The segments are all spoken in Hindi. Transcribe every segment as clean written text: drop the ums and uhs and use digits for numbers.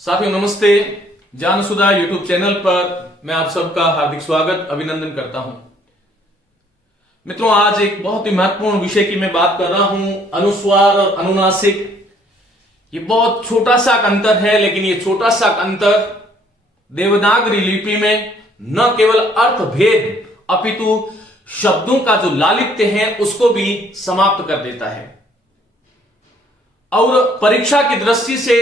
साथियों नमस्ते। ज्ञानसुधा यूट्यूब चैनल पर मैं आप सबका हार्दिक स्वागत अभिनंदन करता हूं। मित्रों, आज एक बहुत ही महत्वपूर्ण विषय की मैं बात कर रहा हूं, अनुस्वार और अनुनासिक। ये बहुत छोटा सा अंतर है, लेकिन ये छोटा सा अंतर देवनागरी लिपि में न केवल अर्थ भेद अपितु शब्दों का जो लालित्य है उसको भी समाप्त कर देता है। और परीक्षा की दृष्टि से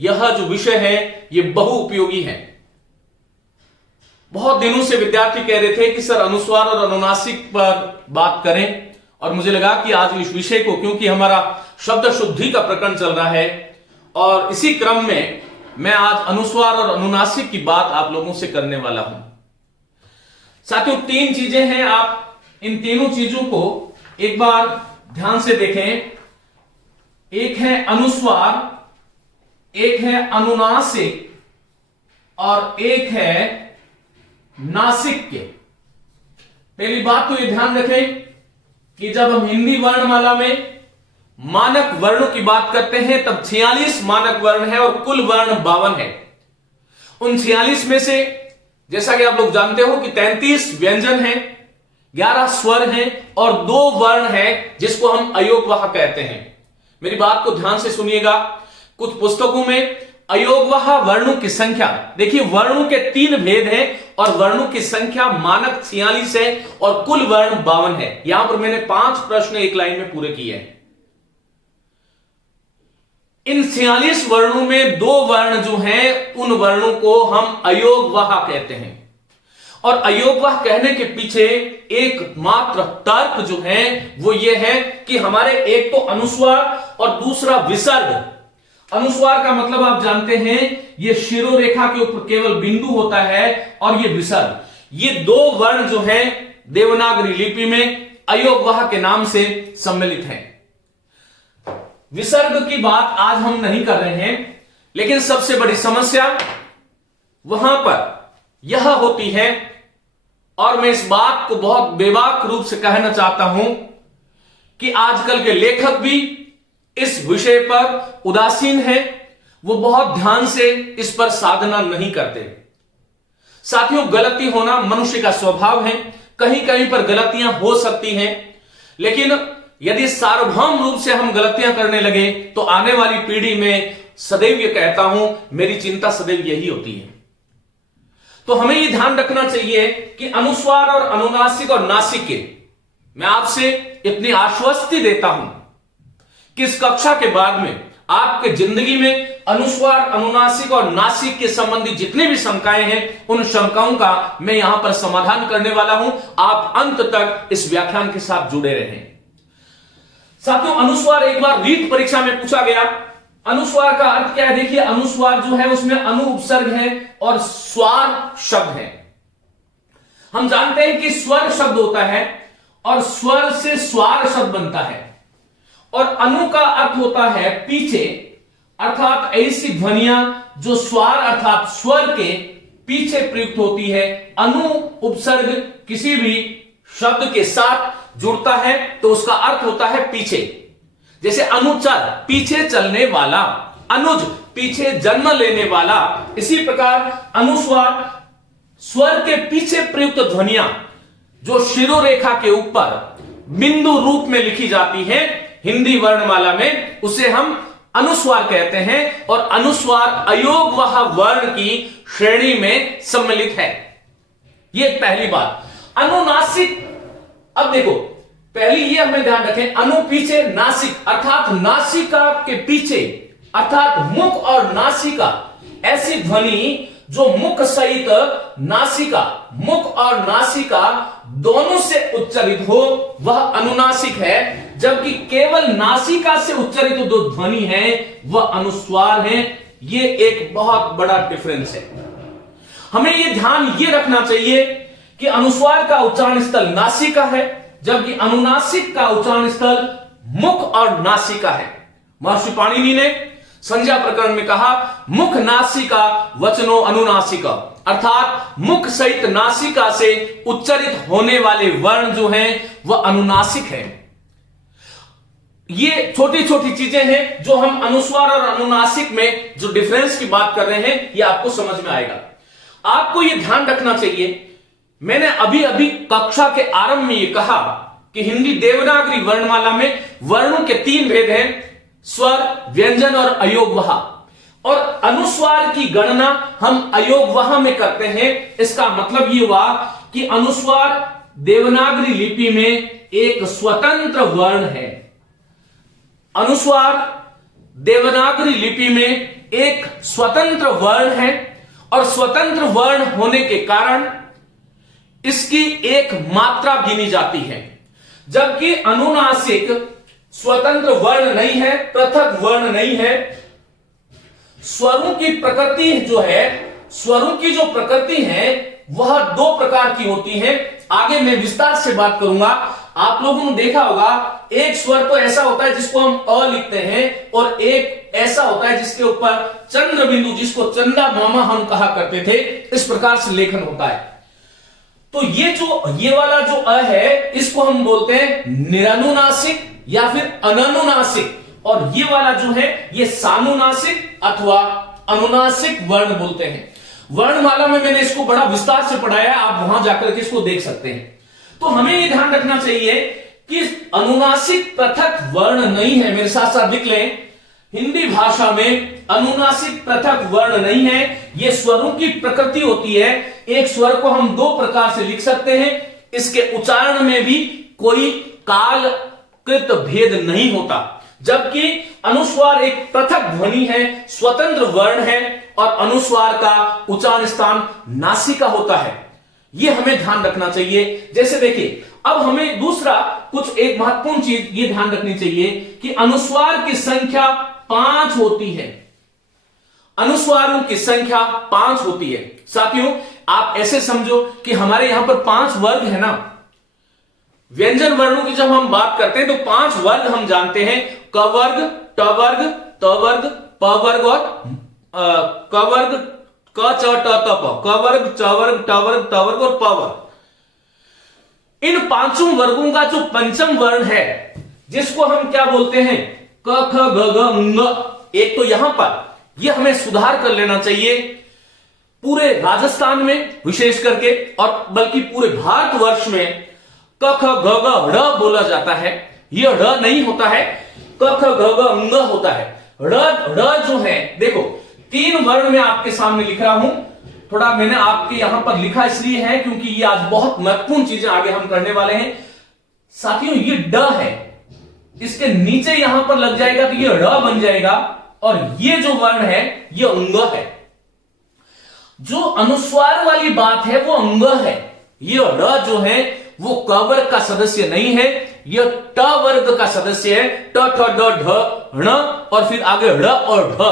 यह जो विषय है ये बहुउपयोगी है। बहुत दिनों से विद्यार्थी कह रहे थे कि सर अनुस्वार और अनुनासिक पर बात करें, और मुझे लगा कि आज इस विषय को, क्योंकि हमारा शब्द शुद्धि का प्रकरण चल रहा है और इसी क्रम में मैं आज अनुस्वार और अनुनासिक की बात आप लोगों से करने वाला हूं। साथियों, तीन चीजें हैं, आप इन तीनों चीजों को एक बार ध्यान से देखें। एक है अनुस्वार, एक है अनुनासिक और एक है नासिक्य। पहली बात तो ये ध्यान रखें कि जब हम हिंदी वर्णमाला में मानक वर्णों की बात करते हैं तब 46 मानक वर्ण है और कुल वर्ण 52 है। उन 46 में से जैसा कि आप लोग जानते हो कि 33 व्यंजन हैं, 11 स्वर हैं और 2 वर्ण हैं जिसको हम अयोगवाह कहते हैं। मेरी बात को ध्यान से सुनिएगा। कुछ पुस्तकों में अयोगवाह वर्णों की संख्या, देखिए वर्णों के 3 भेद हैं और वर्णों की संख्या मानक 46 है और कुल वर्ण 52 है। यहां पर मैंने 5 प्रश्न एक लाइन में पूरे किए हैं। इन 46 वर्णों में 2 वर्ण जो हैं उन वर्णों को हम अयोगवाह कहते हैं। और अयोगवाह कहने के पीछे एकमात्र तर्क जो है वो ये है कि हमारे एक तो अनुस्वार और दूसरा विसर्ग। अनुस्वार का मतलब आप जानते हैं ये शिरोरेखा के ऊपर केवल बिंदु होता है, और ये विसर्ग, ये 2 वर्ण जो है देवनागरी लिपि में अयोगवाह के नाम से सम्मिलित हैं। विसर्ग की बात आज हम नहीं कर रहे हैं, लेकिन सबसे बड़ी समस्या वहां पर यह होती है, और मैं इस बात को बहुत बेबाक रूप से कहना चाहता हूं कि आजकल के लेखक भी इस विषय पर उदासीन है, वो बहुत ध्यान से इस पर साधना नहीं करते। साथियों, गलती होना मनुष्य का स्वभाव है, कहीं कहीं पर गलतियां हो सकती हैं, लेकिन यदि सार्वभौम रूप से हम गलतियां करने लगे तो आने वाली पीढ़ी में सदैव ये कहता हूं, मेरी चिंता सदैव यही होती है। तो हमें यह ध्यान रखना चाहिए कि अनुस्वार और अनुनासिक और नासिक्य, मैं आपसे इतनी आश्वस्ति देता हूं कि इस कक्षा के बाद में आपके जिंदगी में अनुस्वार, अनुनासिक और नासिक के संबंधी जितनी भी शंकाएं हैं उन शंकाओं का मैं यहां पर समाधान करने वाला हूं। आप अंत तक इस व्याख्यान के साथ जुड़े रहें। साथियों, अनुस्वार एक बार रीट परीक्षा में पूछा गया। अनुस्वार का अर्थ क्या है? देखिए, अनुस्वार जो है उसमें अनु उपसर्ग है और स्वार शब्द है। हम जानते हैं कि स्वर शब्द होता है और स्वर से स्वार शब्द बनता है, और अनु का अर्थ होता है पीछे, अर्थात ऐसी ध्वनियां जो स्वार अर्थात स्वर के पीछे प्रयुक्त होती है। अनु उपसर्ग किसी भी शब्द के साथ जुड़ता है तो उसका अर्थ होता है पीछे। जैसे अनुचर, पीछे चलने वाला, अनुज, पीछे जन्म लेने वाला। इसी प्रकार अनुस्वार, स्वर के पीछे प्रयुक्त ध्वनियां जो शिरोरेखा के ऊपर बिंदु रूप में लिखी जाती है हिंदी वर्णमाला में, उसे हम अनुस्वार कहते हैं, और अनुस्वार अयोगवाह वर्ण की श्रेणी में सम्मिलित है। यह पहली बात। अनुनासिक, अब देखो, पहली ये हमें ध्यान रखें, अनु पीछे, नासिक अर्थात नासिका के पीछे, अर्थात मुख और नासिका, ऐसी ध्वनि जो मुख सहित नासिका, मुख और नासिका दोनों से उच्चरित हो वह अनुनासिक है, जबकि केवल नासिका से उच्चरित जो ध्वनि है वह अनुस्वार है। यह एक बहुत बड़ा डिफरेंस है। हमें यह ध्यान यह रखना चाहिए कि अनुस्वार का उच्चारण स्थल नासिका है, जबकि अनुनासिक का उच्चारण स्थल मुख और नासिका है। महर्षि पाणिनि ने संज्ञा प्रकरण में कहा, मुख नासिका वचनो अनुनासिका, अर्थात मुख सहित नासिका से उच्चरित होने वाले वर्ण जो हैं वह अनुनासिक है। ये छोटी छोटी चीजें हैं जो हम अनुस्वार और अनुनासिक में जो डिफरेंस की बात कर रहे हैं ये आपको समझ में आएगा। आपको ये ध्यान रखना चाहिए, मैंने अभी अभी कक्षा के आरंभ में ये कहा कि हिंदी देवनागरी वर्णमाला में वर्णों के 3 भेद हैं, स्वर, व्यंजन और अयोगवहा। और अनुस्वार की गणना हम अयोगवहा में करते हैं। इसका मतलब ये हुआ कि अनुस्वार देवनागरी लिपि में एक स्वतंत्र वर्ण है। अनुस्वार देवनागरी लिपि में एक स्वतंत्र वर्ण है और स्वतंत्र वर्ण होने के कारण इसकी एक मात्रा गिनी जाती है, जबकि अनुनासिक स्वतंत्र वर्ण नहीं है, पृथक वर्ण नहीं है। स्वरों की प्रकृति जो है, स्वरों की जो प्रकृति है वह 2 प्रकार की होती है। आगे मैं विस्तार से बात करूंगा। आप लोगों ने देखा होगा एक स्वर तो ऐसा होता है जिसको हम अ लिखते हैं और एक ऐसा होता है जिसके ऊपर चंद्र बिंदु, जिसको चंदा मामा हम कहा करते थे, इस प्रकार से लेखन होता है। तो ये वाला जो अ है इसको हम बोलते हैं निरनुनासिक या फिर अननुनासिक, और ये वाला जो है ये सानुनासिक अथवा अनुनासिक वर्ण बोलते हैं। वर्णमाला में मैंने इसको बड़ा विस्तार से पढ़ाया, आप वहां जाकर के इसको देख सकते हैं। तो हमें ये ध्यान रखना चाहिए कि अनुनासिक पृथक वर्ण नहीं है। मेरे साथ साथ लिख लें, हिंदी भाषा में अनुनासिक पृथक वर्ण नहीं है, ये स्वरों की प्रकृति होती है। एक स्वर को हम 2 प्रकार से लिख सकते हैं, इसके उच्चारण में भी कोई कालकृत भेद नहीं होता, जबकि अनुस्वार एक पृथक ध्वनि है, स्वतंत्र वर्ण है और अनुस्वार का उच्चारण स्थान नासिका होता है। यह हमें ध्यान रखना चाहिए। जैसे देखिए, अब हमें दूसरा कुछ एक महत्वपूर्ण चीज ये ध्यान रखनी चाहिए कि अनुस्वार की संख्या 5 होती है। अनुस्वारों की संख्या 5 होती है। साथियों, आप ऐसे समझो कि हमारे यहां पर 5 वर्ग है ना। व्यंजन वर्णों की जब हम बात करते हैं तो 5 वर्ग हम जानते हैं, क वर्ग, ट वर्ग, त वर्ग, प वर्ग और क वर्ग, क च ट त प, क वर्ग, च वर्ग, ट वर्ग, त वर्ग और प वर्ग। इन 5 वर्गों का जो पंचम वर्ण है जिसको हम क्या बोलते हैं, क ख ग घ ङ, एक तो यहां पर यह हमें सुधार कर लेना चाहिए। पूरे राजस्थान में विशेष करके और बल्कि पूरे भारतवर्ष में क ख ग घ ड़ बोला जाता है, यह ड़ नहीं होता है, क ख ग घ ङ होता है। ड़ जो है, देखो 3 वर्ण में आपके सामने लिख रहा हूं, थोड़ा मैंने आपके यहां पर लिखा इसलिए है क्योंकि ये आज बहुत महत्वपूर्ण चीजें आगे हम करने वाले हैं। साथियों, ये ड है, इसके नीचे यहां पर लग जाएगा तो ये ड़ बन जाएगा और ये जो वर्ण है ये अंग है। जो अनुस्वार वाली बात है वो अंग है। ये ड़ जो है वो क वर्ग का सदस्य नहीं है, यह ट वर्ग का सदस्य है। ट ठ ड ढ ण और फिर आगे ड़ और ढ,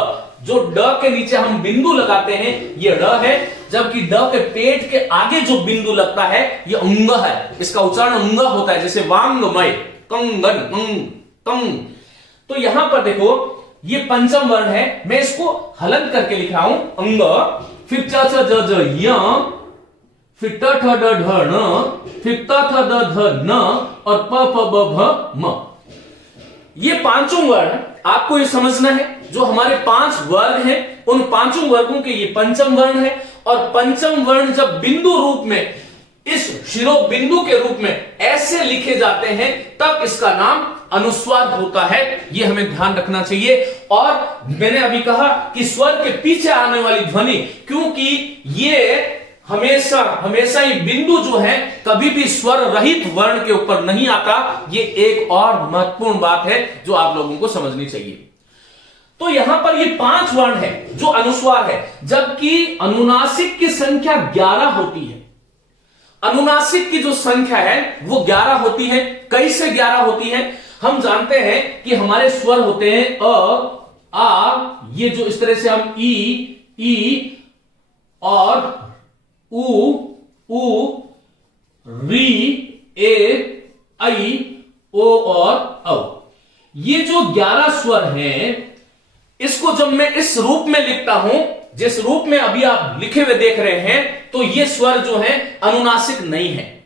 जो ड के नीचे हम बिंदु लगाते हैं ये ड़ है, जबकि ड के पेट के आगे जो बिंदु लगता है ये अंग है। इसका उच्चारण अंग होता है, जैसे वांगमय, कंगन, कंग। तो यहां पर देखो ये पंचम वर्ण है, मैं इसको हलन करके लिख रहा हूं, अंग, फिर च च ज ज य, फिर ट ठ ड ढ ण, फिर त थ द ध न और प फ ब भ म। ये 5 वर्ण आपको ये समझना है। जो हमारे 5 वर्ग हैं उन 5 वर्गों के ये पंचम वर्ण है, और पंचम वर्ण जब बिंदु रूप में, इस शिरो बिंदु के रूप में ऐसे लिखे जाते हैं तब इसका नाम अनुस्वार होता है। यह हमें ध्यान रखना चाहिए। और मैंने अभी कहा कि स्वर के पीछे आने वाली ध्वनि, क्योंकि ये हमेशा ही बिंदु जो है कभी भी स्वर रहित वर्ण के ऊपर नहीं आता। ये एक और महत्वपूर्ण बात है जो आप लोगों को समझनी चाहिए। तो यहां पर ये 5 वर्ण है जो अनुस्वार है, जबकि अनुनासिक की संख्या 11 होती है। अनुनासिक की जो संख्या है वो 11 होती है। कैसे 11 होती है? हम जानते हैं कि हमारे स्वर होते हैं अ, आ, ये जो इस तरह से हम ई और उ, री, ए, आई, ओ और औ। ये जो 11 स्वर हैं, इसको जब मैं इस रूप में लिखता हूं, जिस रूप में अभी आप लिखे हुए देख रहे हैं, तो ये स्वर जो है अनुनासिक नहीं है,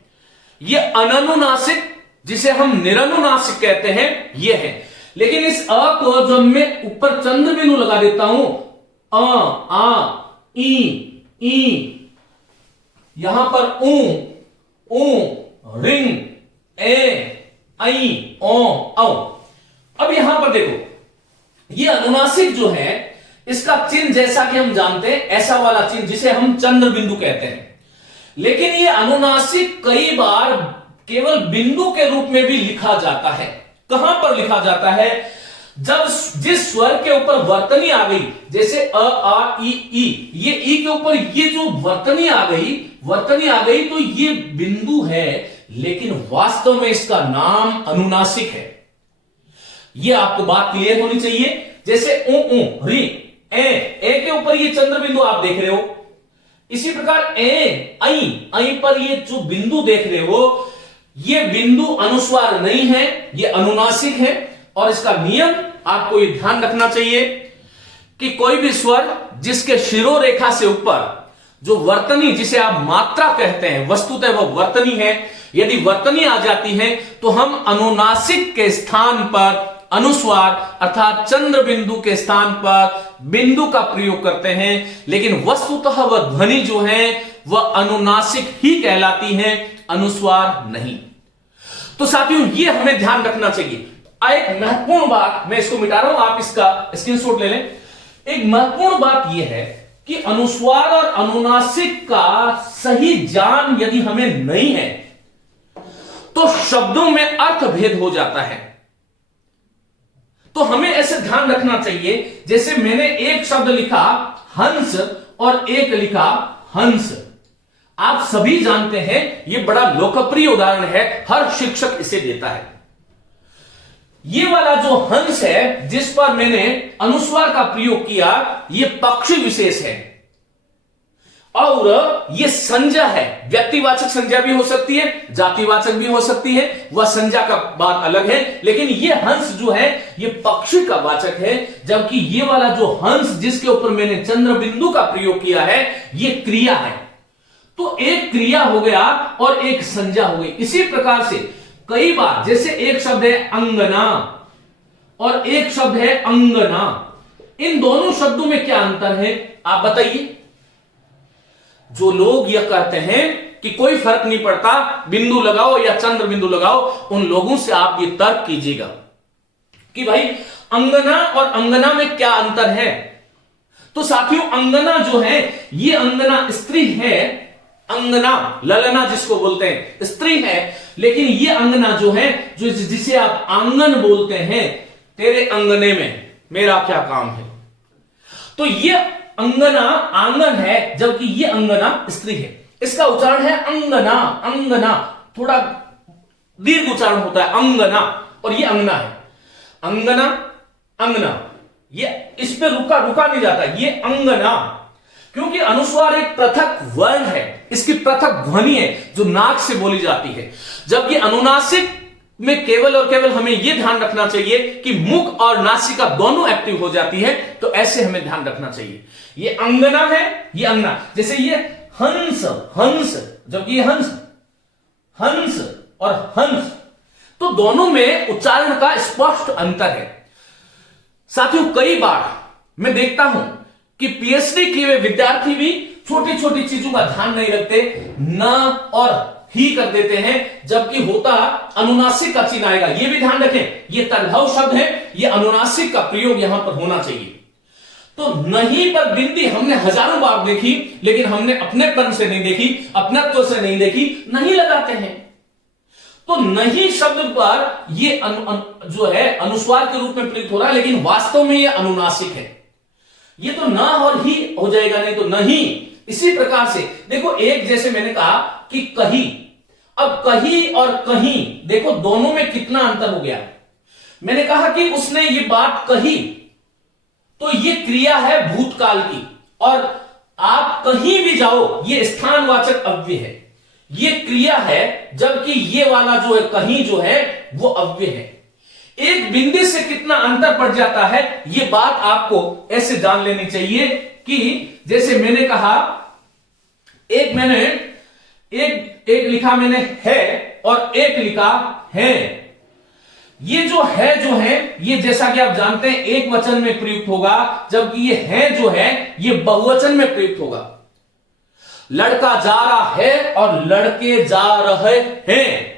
ये अननुनासिक, जिसे हम निरनुनासिक कहते हैं, ये है। लेकिन इस अ को जब मैं ऊपर चंद्र बिंदु लगा देता हूं, आ ई, यहां पर ऊ रिंग ए आई ओ औ। अब यहां पर देखो, ये अनुनासिक जो है इसका चिन्ह जैसा कि हम जानते हैं ऐसा वाला चिन्ह जिसे हम चंद्र बिंदु कहते हैं, लेकिन ये अनुनासिक कई बार केवल बिंदु के रूप में भी लिखा जाता है। कहां पर लिखा जाता है? जब जिस स्वर के ऊपर वर्तनी आ गई, जैसे अ आ ई, ये ई के ऊपर ये जो वर्तनी आ गई तो ये बिंदु है, लेकिन वास्तव में इसका नाम अनुनासिक है। ये आपको बात क्लियर होनी चाहिए। जैसे ऊ री ए के ऊपर ये चंद्र बिंदु आप देख रहे हो, इसी प्रकार ए आई पर ये जो बिंदु देख रहे हो, ये बिंदु अनुस्वार नहीं है, ये अनुनासिक है। और इसका नियम आपको ये ध्यान रखना चाहिए कि कोई भी स्वर जिसके शिरोरेखा से ऊपर जो वर्तनी, जिसे आप मात्रा कहते हैं, वस्तुतः वह वर्तनी है, यदि वर्तनी आ जाती है तो हम अनुनासिक के स्थान पर अनुस्वार अर्थात चंद्र बिंदु के स्थान पर बिंदु का प्रयोग करते हैं, लेकिन वस्तुतः वह ध्वनि जो है वह अनुनासिक ही कहलाती है, अनुस्वार नहीं। तो साथियों, ये हमें ध्यान रखना चाहिए। एक महत्वपूर्ण बात, मैं इसको मिटा रहा हूं, आप इसका स्क्रीनशॉट ले लें। एक महत्वपूर्ण बात यह है कि अनुस्वार और अनुनासिक का सही ज्ञान यदि हमें नहीं है तो शब्दों में अर्थ भेद हो जाता है। तो हमें ऐसे ध्यान रखना चाहिए, जैसे मैंने एक शब्द लिखा हंस और एक लिखा हंस। आप सभी जानते हैं, यह बड़ा लोकप्रिय उदाहरण है, हर शिक्षक इसे देता है। ये वाला जो हंस है जिस पर मैंने अनुस्वार का प्रयोग किया, यह पक्षी विशेष है और यह संज्ञा है। व्यक्तिवाचक संज्ञा भी हो सकती है, जातिवाचक भी हो सकती है, वह संज्ञा का बात अलग है, लेकिन यह हंस जो है यह पक्षी का वाचक है। जबकि यह वाला जो हंस जिसके ऊपर मैंने चंद्र बिंदु का प्रयोग किया है, यह क्रिया है। तो एक क्रिया हो गया और एक संज्ञा हो गई। इसी प्रकार से कई बार, जैसे एक शब्द है अंगना और एक शब्द है अंगना, इन दोनों शब्दों में क्या अंतर है आप बताइए। जो लोग यह कहते हैं कि कोई फर्क नहीं पड़ता, बिंदु लगाओ या चंद्र बिंदु लगाओ, उन लोगों से आप ये तर्क कीजिएगा कि भाई अंगना और अंगना में क्या अंतर है। तो साथियों, अंगना जो है ये अंगना स्त्री है, अंगना ललना जिसको बोलते हैं स्त्री है, लेकिन ये अंगना जो है, जो जिसे आप आंगन बोलते हैं, तेरे अंगने में मेरा क्या काम है। तो ये अंगना आंगन है, जबकि ये अंगना स्त्री है। इसका उच्चारण है अंगना, अंगना, थोड़ा दीर्घ उच्चारण होता है अंगना, और ये अंगना है, अंगना अंगना, ये इस पे रुका नहीं जाता, ये अंगना। क्योंकि अनुस्वार एक पृथक वर्ण है, इसकी पृथक ध्वनि है जो नाक से बोली जाती है। जबकि अनुनासिक में केवल और केवल हमें यह ध्यान रखना चाहिए कि मुख और नासिका दोनों एक्टिव हो जाती है। तो ऐसे हमें ध्यान रखना चाहिए। ये अंगना है, ये अंगना। जैसे ये हंस, हंस, जबकि ये हंस, हंस और हंस, तो दोनों में उच्चारण का स्पष्ट अंतर है। साथियों, कई बार मैं देखता हूं कि पीएचडी किए हुए विद्यार्थी भी छोटी छोटी चीजों का ध्यान नहीं रखते, ना और ही कर देते हैं, जबकि होता अनुनासिक का चिन्ह आएगा। यह भी ध्यान रखें, यह तद्भव शब्द है, यह अनुनासिक का प्रयोग यहां पर होना चाहिए। तो नहीं पर बिंदी हमने हजारों बार देखी, लेकिन हमने अपनेपन से नहीं देखी, अपनत्व से नहीं देखी, नहीं लगाते हैं। तो नहीं शब्द पर ये जो है अनुस्वार के रूप में प्रयुक्त हो रहा है, लेकिन वास्तव में यह अनुनासिक है। ये तो ना और ही हो जाएगा, नहीं तो नहीं। इसी प्रकार से देखो, एक जैसे मैंने कहा कि कही, अब कही और कहीं, देखो दोनों में कितना अंतर हो गया। मैंने कहा कि उसने ये बात कही, तो ये क्रिया है भूतकाल की, और आप कहीं भी जाओ ये स्थानवाचक अव्यय है, ये क्रिया है, जबकि ये वाला जो है कहीं जो है वो अव्यय है। एक बिंदु से कितना अंतर पड़ जाता है, ये बात आपको ऐसे जान लेनी चाहिए कि जैसे मैंने कहा, एक लिखा मैंने है और एक लिखा है, ये जो है ये जैसा कि आप जानते हैं एक वचन में प्रयुक्त होगा, जबकि ये है जो है ये बहुवचन में प्रयुक्त होगा। लड़का जा रहा है और लड़के जा रहे हैं।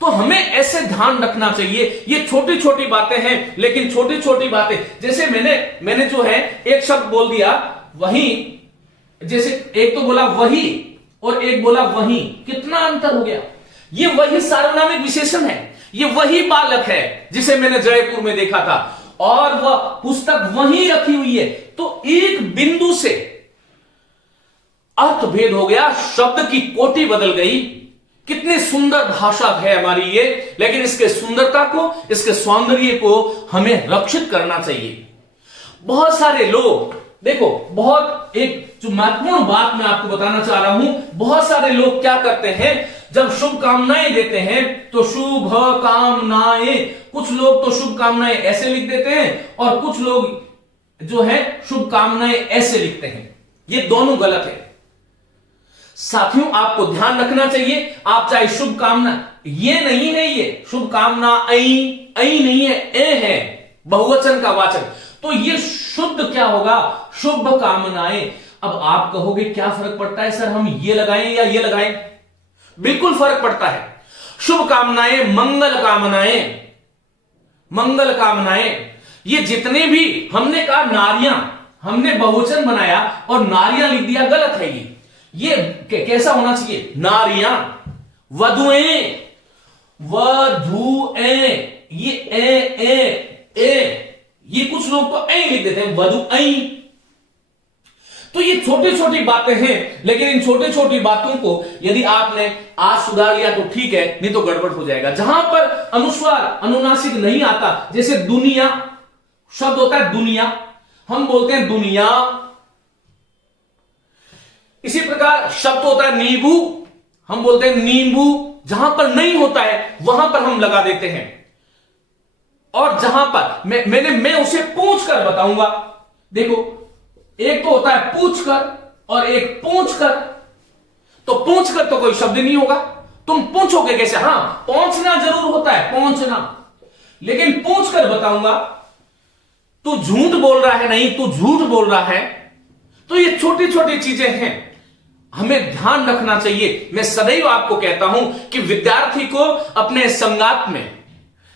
तो हमें ऐसे ध्यान रखना चाहिए। ये छोटी छोटी बातें हैं, लेकिन छोटी छोटी बातें, जैसे मैंने जो है एक शब्द बोल दिया वही, जैसे एक तो बोला वही और एक बोला वही, कितना अंतर हो गया। ये वही सार्वनामिक विशेषण है, ये वही बालक है जिसे मैंने जयपुर में देखा था, और वह पुस्तक वहीं रखी हुई है। तो एक बिंदु से अर्थभेद हो गया, शब्द की कोटि बदल गई। कितनी सुंदर भाषा है हमारी ये, लेकिन इसके सुंदरता को, इसके सौंदर्य को हमें रक्षित करना चाहिए। बहुत सारे लोग देखो, बहुत एक जो महत्वपूर्ण बात मैं आपको बताना चाह रहा हूं, बहुत सारे लोग क्या करते हैं, जब शुभकामनाएं देते हैं तो शुभ कामनाएं, कुछ लोग तो शुभकामनाएं ऐसे लिख देते हैं और कुछ लोग जो है शुभकामनाएं ऐसे लिखते हैं। ये दोनों गलत है साथियों, आपको ध्यान रखना चाहिए। आप चाहे शुभकामना, ये नहीं है, ये शुभकामना ऐ नहीं है, ए है बहुवचन का वाचक, तो ये शुद्ध क्या होगा, शुभ कामनाएं। अब आप कहोगे क्या फर्क पड़ता है सर, हम ये लगाएं या ये लगाएं? बिल्कुल फर्क पड़ता है। शुभ कामनाएं, मंगल कामनाएं, मंगल कामनाएं, ये जितने भी हमने कहा नारियां, हमने बहुवचन बनाया और नारियां लिख दिया, गलत है ये कैसा होना चाहिए, नारियां, वधुएं, वधुएं, ये ए, ये कुछ लोग तो ऐ लिख देते हैं, वधुऐ। तो ये छोटी छोटी बातें हैं, लेकिन इन छोटी छोटी बातों को यदि आपने आज सुधार लिया तो ठीक है, नहीं तो गड़बड़ हो जाएगा। जहां पर अनुस्वार अनुनासिक नहीं आता, जैसे दुनिया शब्द होता है, दुनिया हम बोलते हैं दुनिया। इसी प्रकार शब्द होता है नींबू, हम बोलते हैं नींबू। जहां पर नहीं होता है वहां पर हम लगा देते हैं, और जहां पर मैं उसे पूछ कर बताऊंगा। देखो, एक तो होता है पूछ कर और एक पूछ कर। तो पूछ कर तो कोई शब्द नहीं होगा, तुम पूछोगे कैसे? हां, पहुंचना जरूर होता है, पहुंचना, लेकिन पूछ कर बताऊंगा। तू झूठ बोल रहा है, नहीं तू झूठ बोल रहा है। तो ये छोटी छोटी चीजें हैं, हमें ध्यान रखना चाहिए। मैं सदैव आपको कहता हूं कि विद्यार्थी को अपने संगात में,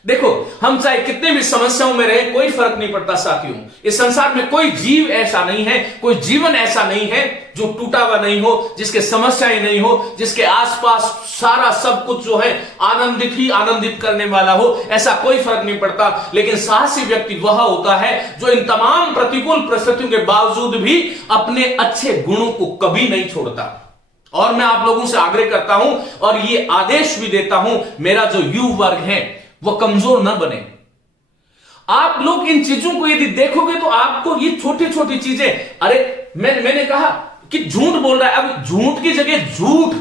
देखो हम चाहे कितने भी समस्याओं में रहे, कोई फर्क नहीं पड़ता साथियों। इस संसार में कोई जीव ऐसा नहीं है, कोई जीवन ऐसा नहीं है जो टूटा हुआ नहीं हो, जिसके समस्याएं नहीं हो, जिसके आसपास सारा सब कुछ जो है आनंदित ही आनंदित करने वाला हो। ऐसा कोई फर्क नहीं पड़ता। लेकिन साहसी व्यक्ति वह होता है जो इन तमाम प्रतिकूल परिस्थितियों के बावजूद भी अपने अच्छे गुणों को कभी नहीं छोड़ता। और मैं आप लोगों से आग्रह करता हूं और ये आदेश भी देता हूं, मेरा जो युवा वर्ग है वो कमजोर ना बने। आप लोग इन चीजों को यदि देखोगे तो आपको ये छोटी छोटी चीजें, अरे मैंने कहा कि झूठ बोल रहा है, अब झूठ की जगह झूठ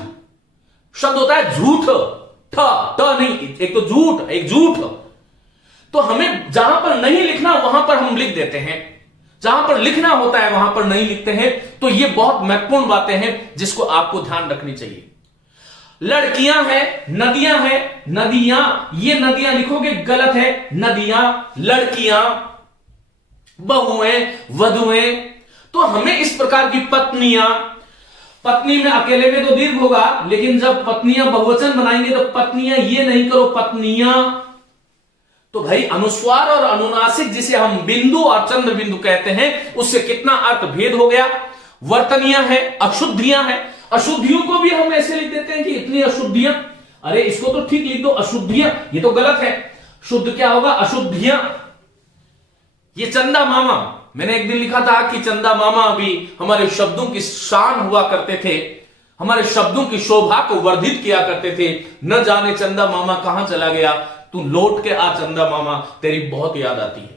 शब्द होता है, झूठ ठ नहीं, एक तो झूठ, एक झूठ। तो हमें जहां पर नहीं लिखना वहां पर हम लिख देते हैं, जहां पर लिखना होता है वहां पर नहीं लिखते हैं। तो ये बहुत महत्वपूर्ण बातें हैं जिसको आपको ध्यान रखनी चाहिए। लड़कियां हैं, नदियां हैं, नदियां, ये नदियां लिखोगे गलत है, नदियां, लड़कियां, बहुएं, वधुएं। तो हमें इस प्रकार की पत्नियां, पत्नी में अकेले में तो दीर्घ होगा, लेकिन जब पत्नियां बहुवचन बनाएंगे तो पत्नियां ये नहीं करो, पत्नियां। तो भाई अनुस्वार और अनुनासिक जिसे हम बिंदु और चंद्र बिंदु कहते हैं, उससे कितना अर्थ भेद हो गया। वर्तनियां हैं, अशुद्धियां हैं, अशुद्धियों को भी हम ऐसे लिख देते हैं कि इतनी अशुद्धियां, अरे इसको तो ठीक लिख दो अशुद्धियां, ये तो गलत है। शुद्ध क्या होगा? अशुद्धियां। ये चंदा मामा, मैंने एक दिन लिखा था कि चंदा मामा भी हमारे शब्दों की शान हुआ करते थे, हमारे शब्दों की शोभा को वर्धित किया करते थे। न जाने चंदा मामा कहां चला गया, तू लौट के आ चंदा मामा, तेरी बहुत याद आती है।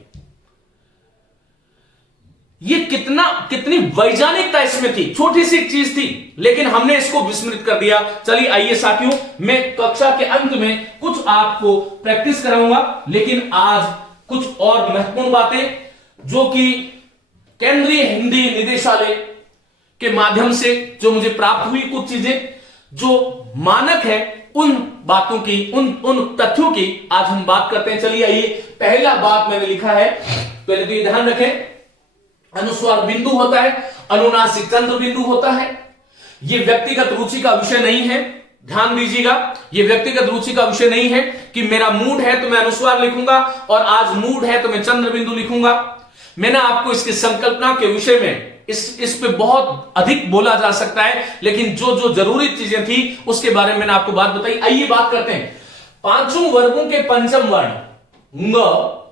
ये कितनी वैज्ञानिकता इसमें थी, छोटी सी चीज थी, लेकिन हमने इसको विस्मृत कर दिया। चलिए आइए साथियों, मैं कक्षा के अंत में कुछ आपको प्रैक्टिस कराऊंगा, लेकिन आज कुछ और महत्वपूर्ण बातें जो कि केंद्रीय हिंदी निदेशालय के माध्यम से जो मुझे प्राप्त हुई, कुछ चीजें जो मानक है उन बातों की, उन तथ्यों की आज हम बात करते हैं। चलिए आइए, पहला बात मैंने लिखा है, पहले तो ये ध्यान रखें, अनुस्वार बिंदु होता है, अनुनासिक चंद्र बिंदु होता है। ये व्यक्तिगत रुचि का विषय नहीं है, ध्यान दीजिएगा, ये व्यक्तिगत रुचि का विषय नहीं है कि मेरा मूड है तो मैं अनुस्वार लिखूंगा और आज मूड है तो मैं चंद्र बिंदु लिखूंगा। मैंने आपको इसकी संकल्पना के विषय में इस पे बहुत अधिक बोला जा सकता है, लेकिन जो जो जरूरी चीजें थी उसके बारे में मैंने आपको बात बताई। आइए बात करते हैं पांचों वर्गों के पंचम वर्ण।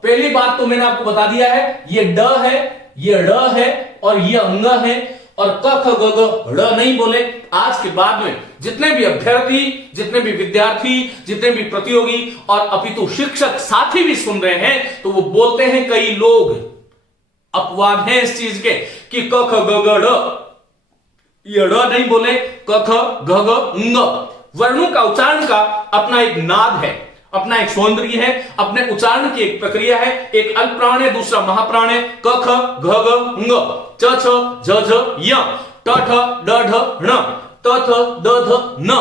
पहली बात तो मैंने आपको बता दिया है, ये ड है, ये ड़ है और ये अंग है, और क ख ग घ ड़ नहीं बोले। आज के बाद में जितने भी अभ्यर्थी, जितने भी विद्यार्थी, जितने भी प्रतियोगी और अपितु शिक्षक साथी भी सुन रहे हैं तो वो बोलते हैं, कई लोग अपवाद हैं इस चीज के कि क ख ग घ ड़, ये ड़ नहीं बोले, क ख ग घ ङ। वर्णों का उच्चारण का अपना एक नाद है, अपना एक सौंदर्य है, अपने उच्चारण की एक प्रक्रिया है। एक अल्प प्राण है, दूसरा महाप्राण है। क ख ग घ ङ, च छ झ झ य, ट ठ ड ढ ण, त थ द ध न,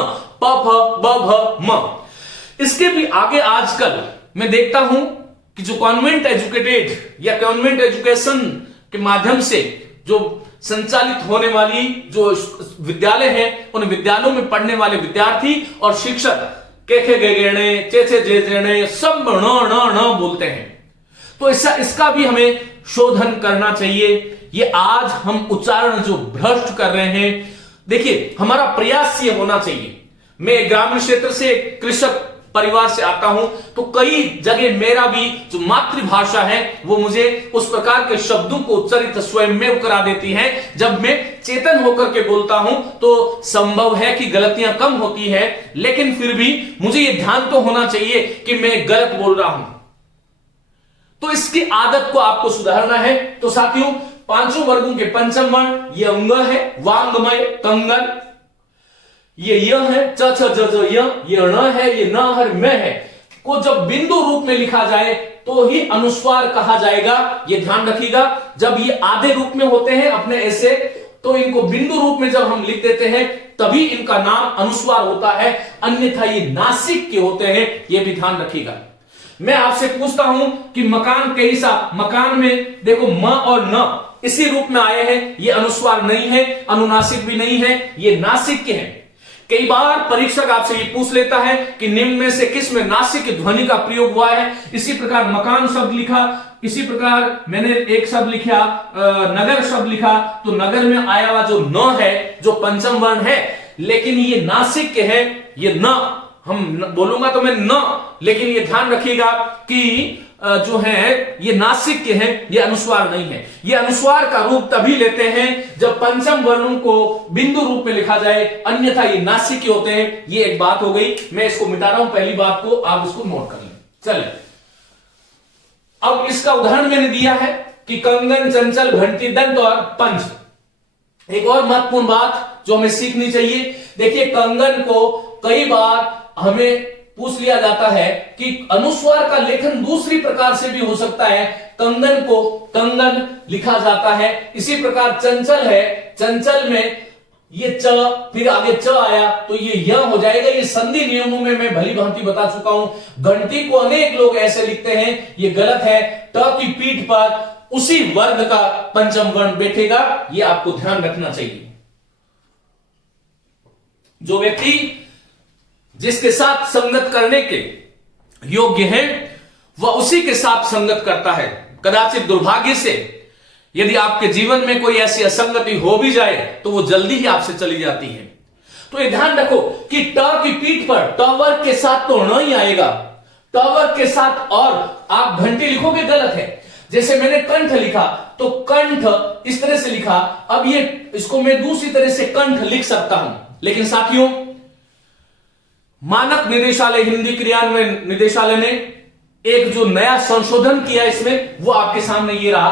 प फ ब भ म। इसके भी आगे आजकल मैं देखता हूं कि जो कॉन्वेंट एजुकेटेड या कॉन्वेंट एजुकेशन के माध्यम से जो संचालित होने वाली जो विद्यालय हैं, उन विद्यालयों में पढ़ने वाले विद्यार्थी और शिक्षक केखे गेगेणे, चेचे जेजेणे सब न न न बोलते हैं। तो इसका भी हमें शोधन करना चाहिए। ये आज हम उच्चारण जो भ्रष्ट कर रहे हैं, देखिए हमारा प्रयास ये होना चाहिए। मैं ग्रामीण क्षेत्र से कृषक परिवार से आता हूं, तो कई जगह मेरा भी जो मातृभाषा है वो मुझे उस प्रकार के शब्दों को उच्चारित स्वयं में करा देती है। जब मैं चेतन होकर के बोलता हूं तो संभव है कि गलतियां कम होती है, लेकिन फिर भी मुझे ये ध्यान तो होना चाहिए कि मैं गलत बोल रहा हूं। तो इसकी आदत को आपको सुधारना है। तो साथियों, पांचों वर्गों के पंचम वर्ण, ये अंग है, वांगमय, कंगन, ये य है, च छ ज ज य, ये ण है, ये न हर में है, को जब बिंदु रूप में लिखा जाए तो ही अनुस्वार कहा जाएगा। ये ध्यान रखिएगा। जब ये आधे रूप में होते हैं अपने ऐसे, तो इनको बिंदु रूप में जब हम लिख देते हैं तभी इनका नाम अनुस्वार होता है, अन्यथा ये नासिक के होते हैं। ये भी ध्यान रखिएगा। मैं आपसे पूछता हूं कि मकान कैसा, मकान में देखो म और न इसी रूप में आए हैं, ये अनुस्वार नहीं है, अनुनासिक भी नहीं है, ये नासिक के हैं। कई बार परीक्षक आपसे ये पूछ लेता है कि निम्न में से किस में नासिक ध्वनि का प्रयोग हुआ है। इसी प्रकार मकान शब्द लिखा, इसी प्रकार मैंने एक शब्द लिखा, नगर शब्द लिखा, तो नगर में आया हुआ जो न है, जो पंचम वर्ण है, लेकिन ये नासिक के है, ये न हम बोलूंगा तो मैं न, लेकिन ये ध्यान रखिएगा कि जो है ये नासिक के हैं, ये अनुस्वार नहीं है। ये अनुस्वार का रूप तभी लेते हैं जब पंचम वर्णों को बिंदु रूप में लिखा जाए, अन्यथा ये नासिक के होते हैं। ये एक बात हो गई, मैं इसको मिटा रहा हूं, पहली बात को आप इसको नोट कर लें। चले, अब इसका उदाहरण मैंने दिया है कि कंगन, चंचल, घंटी, दंत और पंच। एक और महत्वपूर्ण बात जो हमें सीखनी चाहिए, देखिए कंगन को कई बार हमें पूछ लिया जाता है कि अनुस्वार का लेखन दूसरी प्रकार से भी हो सकता है। कंगन को कंगन लिखा जाता है। इसी प्रकार चंचल है, चंचल में ये च फिर आगे च आया तो ये य हो जाएगा। ये संधि नियमों में मैं भली भांति बता चुका हूं। घंटी को अनेक लोग ऐसे लिखते हैं, ये गलत है। ट की पीठ पर उसी वर्ग का पंचम वर्ण बैठेगा, ये आपको ध्यान रखना चाहिए। जो व्यक्ति जिसके साथ संगत करने के योग्य है वह उसी के साथ संगत करता है। कदाचित दुर्भाग्य से यदि आपके जीवन में कोई ऐसी असंगति हो भी जाए तो वो जल्दी ही आपसे चली जाती है। तो ये ध्यान रखो कि ट की पीठ पर ट वर्ग के साथ तो न ही आएगा, ट वर्ग के साथ और आप घंटी लिखोगे गलत है। जैसे मैंने कंठ लिखा तो कंठ इस तरह से लिखा, अब ये इसको मैं दूसरी तरह से कंठ लिख सकता हूं। लेकिन साथियों, मानक निदेशालय, हिंदी क्रियान्वयन निदेशालय ने एक जो नया संशोधन किया इसमें, वो आपके सामने ये रहा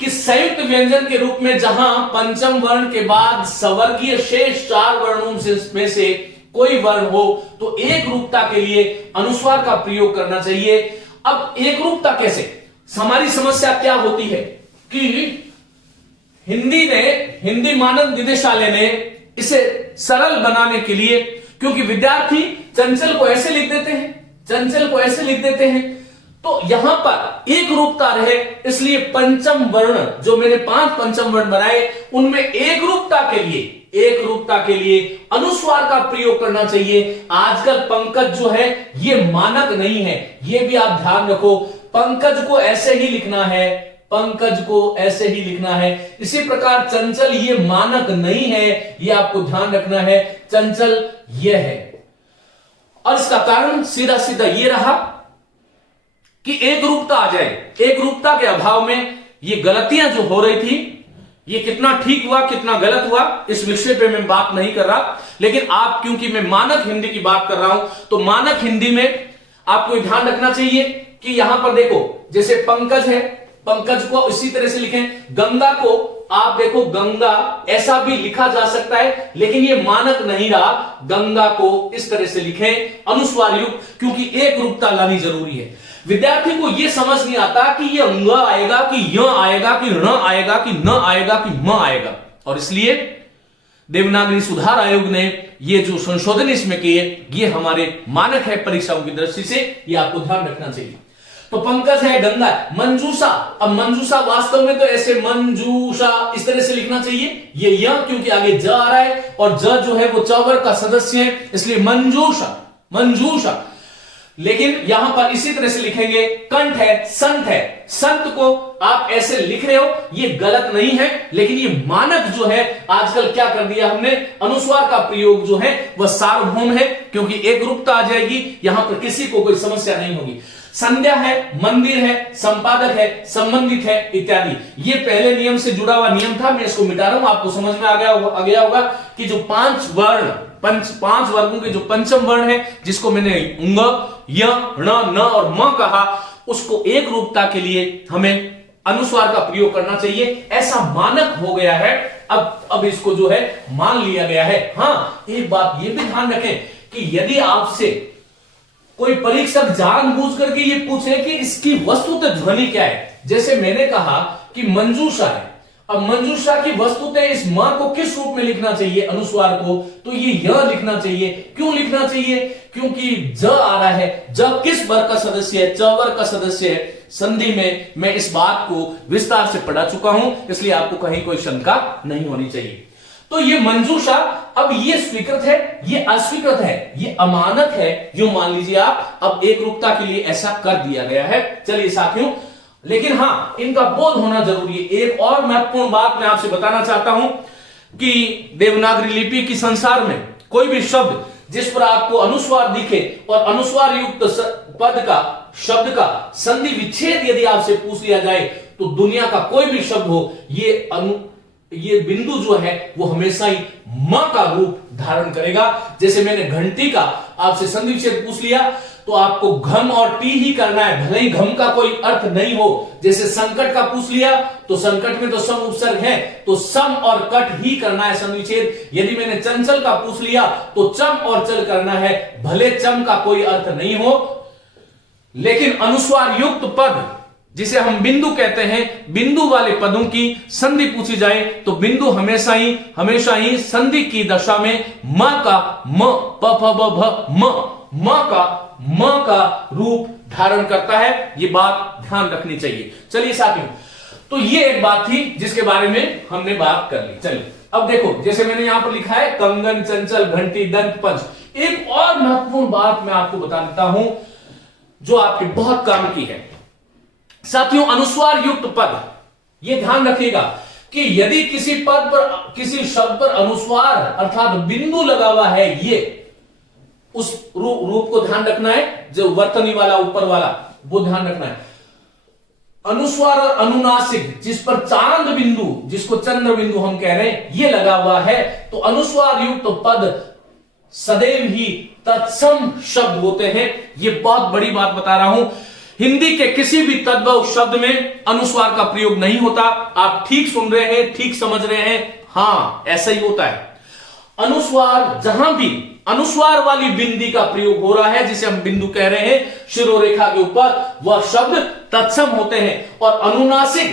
कि संयुक्त व्यंजन के रूप में जहां पंचम वर्ण के बाद सवर्गीय शेष चार वर्णों में से कोई वर्ण हो तो एक रूपता के लिए अनुस्वार का प्रयोग करना चाहिए। अब एक रूपता कैसे, हमारी समस्या क्या होती है कि हिंदी मानक निदेशालय ने इसे सरल बनाने के लिए क्योंकि विद्यार्थी चंचल को ऐसे लिख देते हैं, चंचल को ऐसे लिख देते हैं, तो यहां पर एक रूपता रहे, इसलिए पंचम वर्ण जो मैंने 5 पंचम वर्ण बनाए उनमें एक रूपता के लिए अनुस्वार का प्रयोग करना चाहिए। आजकल पंकज जो है ये मानक नहीं है, ये भी आप ध्यान रखो। पंकज को ऐसे ही लिखना है, पंकज को ऐसे ही लिखना है। इसी प्रकार चंचल ये मानक नहीं है, ये आपको ध्यान रखना है, चंचल ये है। और इसका कारण सीधा सीधा ये रहा कि एक रूपता आ जाए। एक रूपता के अभाव में ये गलतियां जो हो रही थी, ये कितना ठीक हुआ कितना गलत हुआ इस विषय पे मैं बात नहीं कर रहा, लेकिन आप क्योंकि मैं मानक हिंदी की बात कर रहा हूं, तो मानक हिंदी में आपको ध्यान रखना चाहिए कि यहां पर देखो, जैसे पंकज है, पंकज को इसी तरह से लिखें। गंगा को आप देखो, गंगा ऐसा भी लिखा जा सकता है, लेकिन ये मानक नहीं रहा। गंगा को इस तरह से लिखें अनुस्वार युक्त, क्योंकि एक रूपता लानी जरूरी है। विद्यार्थी को यह समझ नहीं आता कि ये अंग आएगा कि य आएगा कि ण आएगा कि न आएगा कि म आएगा, और इसलिए देवनागरी सुधार आयोग ने ये जो संशोधन इसमें किए, ये हमारे मानक है परीक्षाओं की दृष्टि से, ये आपको ध्यान रखना चाहिए। तो पंकज है, गंगा है, मंजूषा। अब मंजूषा वास्तव में तो ऐसे मंजूषा इस तरह से लिखना चाहिए, ये य क्योंकि आगे ज आ रहा है और ज जो है वो च वर्ग का सदस्य है, इसलिए मंजूषा, मंजूषा। लेकिन यहां पर इसी तरह से लिखेंगे, कंठ है, संत है। संत को आप ऐसे लिख रहे हो, ये गलत नहीं है, लेकिन ये मानक जो है आजकल क्या कर दिया हमने, अनुस्वार का प्रयोग जो है वह सार्वभौम है, क्योंकि एक रूपता आ जाएगी, यहां पर किसी को कोई समस्या नहीं होगी। संध्या है, मंदिर है, संपादक है, संबंधित है इत्यादि। ये पहले नियम से जुड़ा हुआ नियम था, मैं इसको मिटा रहा हूं, आपको समझ में आ गया होगा कि जो 5 वर्ण, 5 वर्गों के जो पंचम वर्ण है, जिसको मैंने उंग, य, ण, न और म कहा, उसको एक रूपता के लिए हमें अनुस्वार का प्रयोग करना चाहिए। ऐसा मानक हो गया है, अब इसको जो है मान लिया गया है। हाँ, एक बात ये भी ध्यान रखें कि यदि आपसे कोई परीक्षक जानबूझ करके ये पूछे कि इसकी वस्तुतः ध्वनि क्या है, जैसे मैंने कहा कि मंजूषा है, अब मंजूषा की वस्तुतः इस म को किस रूप में लिखना चाहिए अनुस्वार को, तो ये य लिखना चाहिए। क्यों लिखना चाहिए? क्योंकि ज आ रहा है। ज किस वर्ग का सदस्य है? च वर्ग का सदस्य है। संधि में मैं इस बात को विस्तार से पढ़ा चुका हूं, इसलिए आपको कहीं कोई शंका नहीं होनी चाहिए। तो ये मंजूषा, अब ये स्वीकृत है, ये अस्वीकृत है, ये अमानक है, यूं मान लीजिए आप। अब एक रूपता के लिए ऐसा कर दिया गया है। चलिए साथियों, लेकिन हां, इनका बोध होना जरूरी है। एक और महत्वपूर्ण बात मैं आपसे बताना चाहता हूं कि देवनागरी लिपि की संसार में कोई भी शब्द जिस पर आपको अनुस्वार दिखे और अनुस्वार युक्त पद का, शब्द का संधि विच्छेद यदि आपसे पूछ लिया जाए, तो दुनिया का कोई भी शब्द हो, ये बिंदु जो है वो हमेशा ही म का रूप धारण करेगा। जैसे मैंने घंटी का आपसे संधि विच्छेद पूछ लिया, तो आपको घम और टी ही करना है, भले ही घम का कोई अर्थ नहीं हो। जैसे संकट का पूछ लिया, तो संकट में तो सम उपसर्ग है, तो सम और कट ही करना है संधि विच्छेद। यदि मैंने चंचल का पूछ लिया, तो चम और चल करना है, भले चम का कोई अर्थ नहीं हो। लेकिन अनुस्वार युक्त पद जिसे हम बिंदु कहते हैं, बिंदु वाले पदों की संधि पूछी जाए, तो बिंदु हमेशा ही संधि की दशा में म का म, प फ ब भ म का रूप धारण करता है। ये बात ध्यान रखनी चाहिए। चलिए साथियों, तो ये एक बात थी जिसके बारे में हमने बात कर ली। चलिए अब देखो, जैसे मैंने यहां पर लिखा है कंगन, चंचल, घंटी, दंत, पंच। एक और महत्वपूर्ण बात मैं आपको बता देता हूं जो आपके बहुत काम की है। साथियों, अनुस्वार युक्त पद, यह ध्यान रखिएगा कि यदि किसी पद पर, किसी शब्द पर अनुस्वार अर्थात बिंदु लगा हुआ है, ये उस रूप को ध्यान रखना है, जो वर्तनी वाला ऊपर वाला, वो ध्यान रखना है। अनुस्वार और अनुनासिक जिस पर चांद बिंदु, जिसको चंद्र बिंदु हम कह रहे हैं, ये लगा हुआ है, तो अनुस्वार युक्त पद सदैव ही तत्सम शब्द होते हैं। ये बहुत बड़ी बात बता रहा हूं। हिंदी के किसी भी तद्भव शब्द में अनुस्वार का प्रयोग नहीं होता। आप ठीक सुन रहे हैं, ठीक समझ रहे हैं, हां ऐसा ही होता है। अनुस्वार, जहां भी अनुस्वार वाली बिंदी का प्रयोग हो रहा है, जिसे हम बिंदु कह रहे हैं शिरोरेखा के ऊपर, वह शब्द तत्सम होते हैं। और अनुनासिक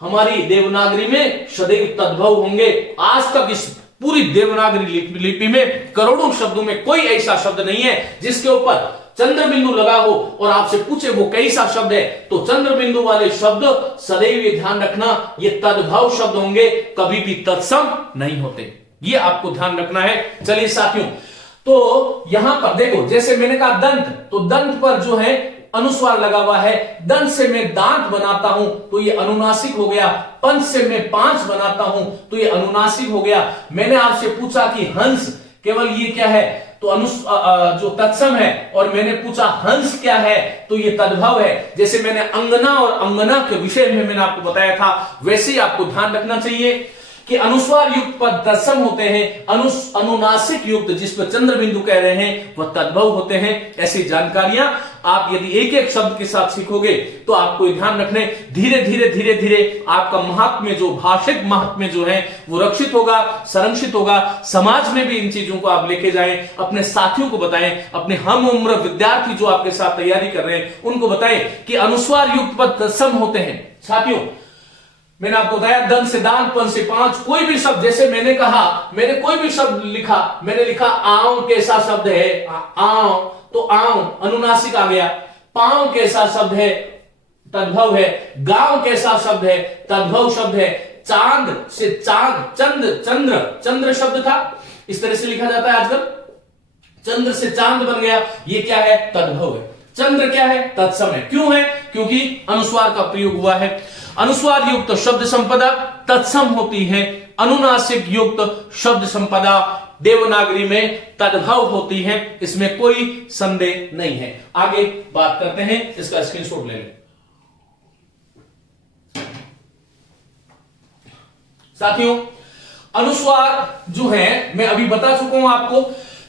हमारी देवनागरी में सदैव तद्भव होंगे। आज तक इस पूरी देवनागरी लिपि में करोड़ों शब्दों में कोई ऐसा शब्द नहीं है जिसके ऊपर चंद्र बिंदु लगा हो और आपसे पूछे वो कैसा शब्द है, तो चंद्र बिंदु वाले शब्द सदैव ये ध्यान रखना ये तद्भव शब्द होंगे, कभी भी तत्सम नहीं होते, ये आपको ध्यान रखना है। चलिए साथियों, तो यहां पर देखो जैसे मैंने कहा दंत, तो दंत पर जो है अनुस्वार लगा हुआ है। दंत से मैं दांत बनाता हूं तो ये अनुनासिक हो गया। पंच से मैं पांच बनाता हूं तो ये अनुनासिक हो गया। मैंने आपसे पूछा कि हंस, केवल ये क्या है, तो जो तत्सम है, और मैंने पूछा हंस क्या है, तो ये तद्भव है। जैसे मैंने अंगना और अंगना के विषय में मैंने आपको बताया था, वैसे ही आपको ध्यान रखना चाहिए कि अनुस्वार युक्त पद तत्सम होते हैं, अनुनासिक युक्त जिस पर चंद्र बिंदु कह रहे हैं वह तद्भव होते हैं। ऐसी जानकारियां आप यदि एक एक शब्द के साथ सीखोगे तो आपको ध्यान रखने, धीरे धीरे धीरे धीरे आपका महात्म्य, जो भाषिक महात्म्य जो है वो रक्षित होगा, संरक्षित होगा। समाज में भी इन चीजों को आप लेके जाएं, अपने साथियों को बताएं, अपने हम उम्र विद्यार्थी जो आपके साथ तैयारी कर रहे हैं उनको बताएं कि अनुस्वार युक्त पद तत्सम होते हैं। साथियों, मैंने आपको बताया दंत से दांत, पंच से पांच, कोई भी शब्द, जैसे मैंने कहा, मैंने कोई भी शब्द लिखा, मैंने लिखा आंव कैसा शब्द है, आंव, तो आंव अनुनासिक आ गया। पांव कैसा शब्द है, तद्भव है। गांव कैसा शब्द है, तद्भव शब्द है। चांद से चांद, चंद्र, चंद्र, चंद्र शब्द था, इस तरह से लिखा जाता है आजकल, चंद्र से चांद बन गया, ये क्या है, तद्भव है। चंद्र क्या है, तत्सम है। क्यों है, क्योंकि अनुस्वार का प्रयोग हुआ है। अनुस्वार युक्त शब्द संपदा तत्सम होती है, अनुनासिक युक्त शब्द संपदा देवनागरी में तद्भव होती है, इसमें कोई संदेह नहीं है। आगे बात करते हैं, इसका स्क्रीनशॉट ले लें। साथियों, अनुस्वार जो है मैं अभी बता चुका हूं आपको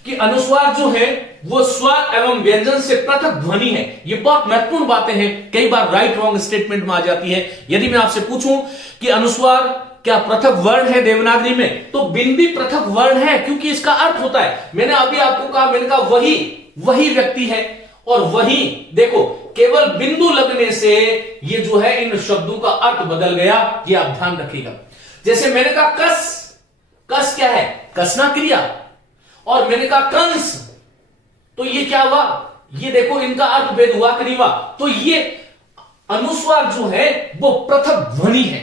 कि अनुस्वार जो है वो स्वर एवं व्यंजन से पृथक ध्वनि है। ये बहुत महत्वपूर्ण बातें हैं, कई बार राइट रॉन्ग स्टेटमेंट में आ जाती है। यदि मैं आपसे पूछूं कि अनुस्वार क्या पृथक वर्ण है देवनागरी में, तो बिंदी पृथक वर्ण है, क्योंकि इसका अर्थ होता है, मैंने अभी आपको कहा, मैंने कहा वही व्यक्ति है, और वही देखो केवल बिंदु लगने से ये जो है इन शब्दों का अर्थ बदल गया, ये आप ध्यान रखिएगा। जैसे मैंने कहा कस क्या है, कसना क्रिया, और मैंने कहा कंस, तो ये क्या हुआ, ये देखो इनका अर्थ भेद हुआ कि नहीं हुआ। तो ये अनुस्वार जो है वो पृथक ध्वनि है,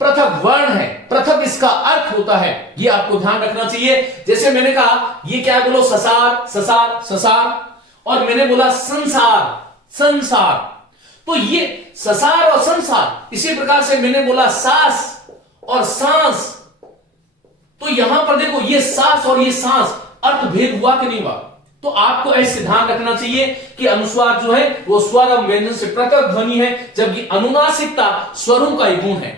पृथक वर्ण है, पृथक इसका अर्थ होता है, ये आपको ध्यान रखना चाहिए। जैसे मैंने कहा ये क्या है, बोलो ससार, ससार, ससार, और मैंने बोला संसार, संसार, तो ये ससार और संसार। इसी प्रकार से मैंने बोला सास और सांस, तो यहां पर देखो ये सांस और ये सांस, अर्थ भेद हुआ कि नहीं हुआ। तो आपको ऐसे ध्यान रखना चाहिए कि अनुस्वार जो है वो स्वर एवं व्यंजन से पृथक ध्वनि है, जबकि अनुनासिकता स्वरों का ही गुण है।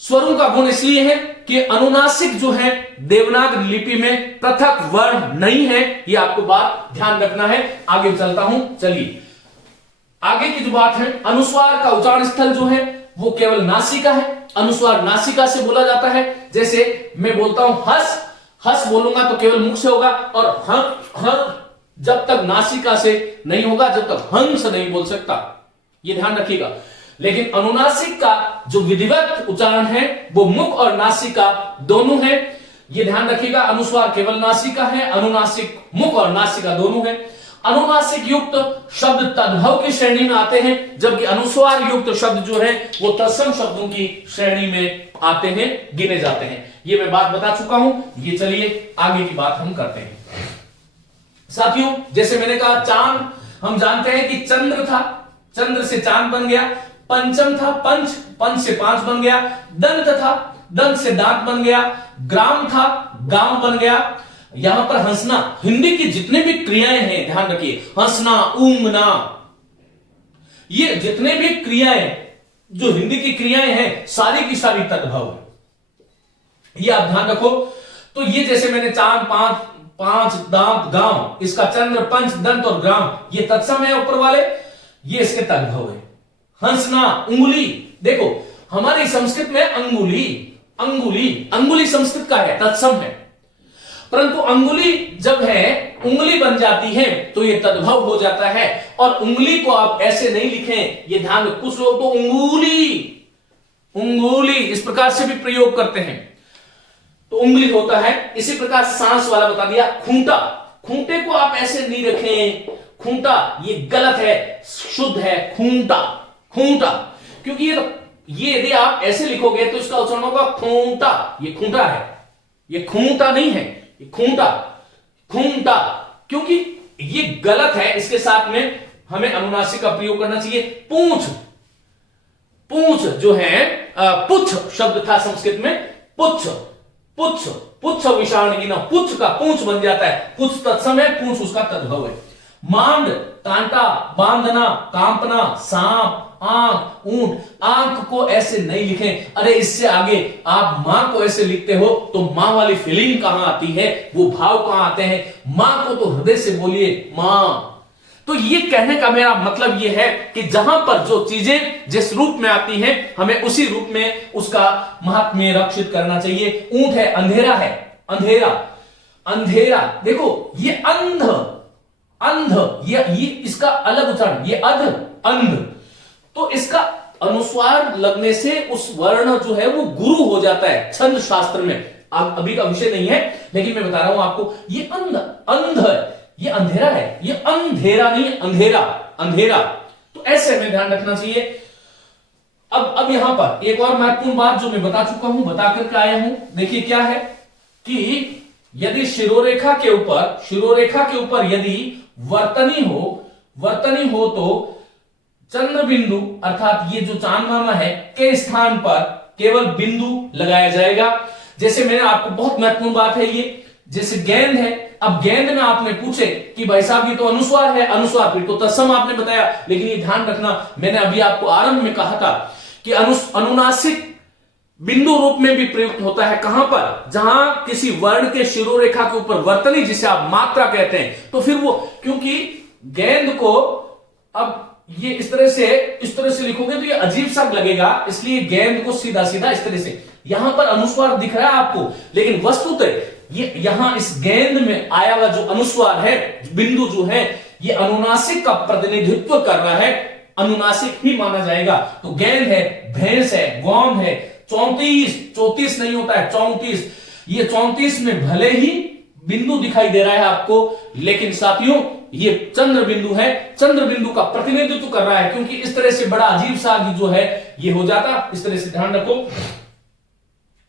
स्वरों का गुण इसलिए है कि अनुनासिक जो है देवनागरी लिपि में पृथक वर्ण नहीं है, ये आपको बात ध्यान रखना है। आगे चलता हूं, चलिए आगे की जो बात है, अनुस्वार का उच्चारण स्थल जो है वो केवल नासिका है। अनुस्वार नासिका से बोला जाता है। जैसे मैं बोलता हूं हंस, हंस बोलूंगा तो केवल मुख से होगा, और हं जब तक नासिका से नहीं होगा, जब तक हंस नहीं बोल सकता, ये ध्यान रखिएगा। लेकिन अनुनासिक का जो विधिवत उच्चारण है वो मुख और नासिका दोनों है, ये ध्यान रखिएगा। अनुस्वार केवल नासिका है, अनुनासिक मुख और नासिका दोनों है। अनुनासिक युक्त शब्द तद्भव की श्रेणी में आते हैं, जबकि अनुस्वार युक्त शब्द जो है वो तत्सम शब्दों की श्रेणी में आते हैं, गिने जाते हैं। ये मैं बात बता चुका हूं। ये चलिए आगे की बात हम करते हैं। साथियों, जैसे मैंने कहा चांद, हम जानते हैं कि चंद्र था, चंद्र से चांद बन गया। पंचम था पंच, पंच से पांच बन गया। दंत था, दंत से दांत बन गया। ग्राम था, गांव बन गया। यहां पर हंसना, हिंदी की जितने भी क्रियाएं हैं ध्यान रखिए, हंसना, ऊंघना, ये जितने भी क्रियाएं जो हिंदी की क्रियाएं हैं सारी की सारी तद्भव है, ये आप ध्यान रखो। तो ये जैसे मैंने चांद, पांच, दांत, गांव, इसका चंद्र, पंच, दंत और ग्राम, ये तत्सम है ऊपर वाले, ये इसके तद्भव है। हंसना, उंगली, देखो हमारी संस्कृत में अंगुली, अंगुली संस्कृत का है, तत्सम है, परंतु अंगुली जब है उंगली बन जाती है तो ये तद्भव हो जाता है। और उंगली को आप ऐसे नहीं लिखें, ये ध्यान में, कुछ लोग तो उंगुली इस प्रकार से भी प्रयोग करते हैं। तो उंगली होता है। इसी प्रकार सांस वाला बता दिया, खूंटा, खूंटे को आप ऐसे नहीं रखें, खूंटा ये गलत है, शुद्ध है खूंटा, खूंटा, क्योंकि ये यदि आप ऐसे लिखोगे तो इसका उच्चारण होगा खूंटा, ये खूंटा है, ये खूंटा नहीं है, ये खूंटा, खूंटा, क्योंकि ये गलत है। इसके साथ में हमें अनुनासिक का प्रयोग करना चाहिए। पूंछ, पूंछ जो है पुच्छ शब्द था संस्कृत में, पुच्छ, पुच्छ, पुच्छ विषाण गिना, पुच्छ का पूंछ बन जाता है, पुच्छ तत्सम है, पूंछ उसका तद्भव है। मांड, कांटा, बांधना, कांपना, सांप, आंख, ऊंट, आंख को ऐसे नहीं लिखें। अरे इससे आगे आप मां को ऐसे लिखते हो तो मां वाली फीलिंग कहां आती है, वो भाव कहां आते हैं? मां को तो हृदय से बोलिए मां। तो ये कहने का मेरा मतलब ये है कि जहां पर जो चीजें जिस रूप में आती हैं हमें उसी रूप में उसका महात्म्य रक्षित करना चाहिए। ऊंट है, अंधेरा है, अंधेरा, अंधेरा, देखो ये अंध, अंध, ये इसका अलग उच्चारण, ये अध, अंध, तो इसका अनुस्वार लगने से उस वर्ण जो है वो गुरु हो जाता है छंद शास्त्र में। अभी का विषय नहीं है लेकिन मैं बता रहा हूं आपको, ये अंध, अंध है, ये अंधेरा है, ये अंधेरा नहीं, अंधेरा, अंधेरा, तो ऐसे हमें ध्यान रखना चाहिए। अब यहां पर एक और महत्वपूर्ण बात जो मैं बता चुका हूं, बता करके आया हूं, देखिए क्या है कि यदि शिरोरेखा के ऊपर, शिरोरेखा के ऊपर यदि वर्तनी हो, वर्तनी हो तो चंद्र बिंदु अर्थात ये जो चांद मामा है के स्थान पर केवल बिंदु लगाया जाएगा। जैसे मैंने आपको, बहुत महत्वपूर्ण बात है ये, जैसे गेंद है, अब गेंद में आपने पूछे कि भाई साहब ये तो अनुस्वार है, अनुस्वार फिर तो तत्सम आपने बताया, लेकिन ये ध्यान रखना मैंने अभी आपको आरंभ में कहा था कि अनुनासिक बिंदु रूप में भी प्रयुक्त होता है। कहां पर? जहां किसी वर्ण के शिरोरेखा के ऊपर वर्तनी जिसे आप मात्रा कहते हैं, तो फिर वो, क्योंकि गेंद को अब ये इस तरह से लिखोगे तो ये अजीब सा लगेगा, इसलिए गेंद को सीधा सीधा इस तरह से, यहां पर अनुस्वार दिख रहा है आपको, लेकिन वस्तुतः ये यहां इस गेंद में आया हुआ जो अनुस्वार है, बिंदु जो है, ये अनुनासिक का प्रतिनिधित्व कर रहा है, अनुनासिक ही माना जाएगा। तो गेंद है, भैंस है, गौम है, 34, 34 नहीं होता है 34, ये 34 में भले ही बिंदु दिखाई दे रहा है आपको, लेकिन साथियों ये चंद्र बिंदु है, चंद्र बिंदु का प्रतिनिधित्व कर रहा है, क्योंकि इस तरह से बड़ा अजीब सा जो है ये हो जाता, इस तरह से ध्यान रखो।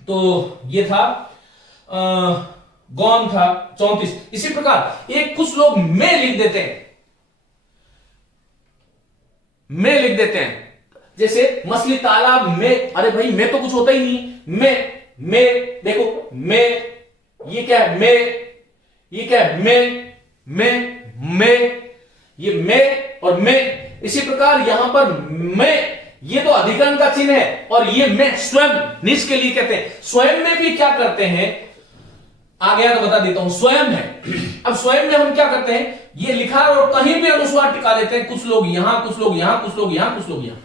तो ये था गौन था 34। इसी प्रकार एक कुछ लोग में लिख देते हैं, में लिख देते हैं, जैसे मछली तालाब में, अरे भाई में तो कुछ होता ही नहीं, में देखो में, ये क्या है में, ये क्या है में, ये में और में। इसी प्रकार यहां पर में, ये तो अधिकरण का चिन्ह है, और ये में स्वयं निज के लिए कहते हैं। स्वयं में भी क्या करते हैं, आ गया तो बता देता हूं, स्वयं है। अब स्वयं में हम क्या करते हैं, ये लिखा और कहीं भी अनुस्वार टिका देते हैं, कुछ लोग यहां, कुछ लोग यहां, कुछ लोग यहां, कुछ लोग यहां।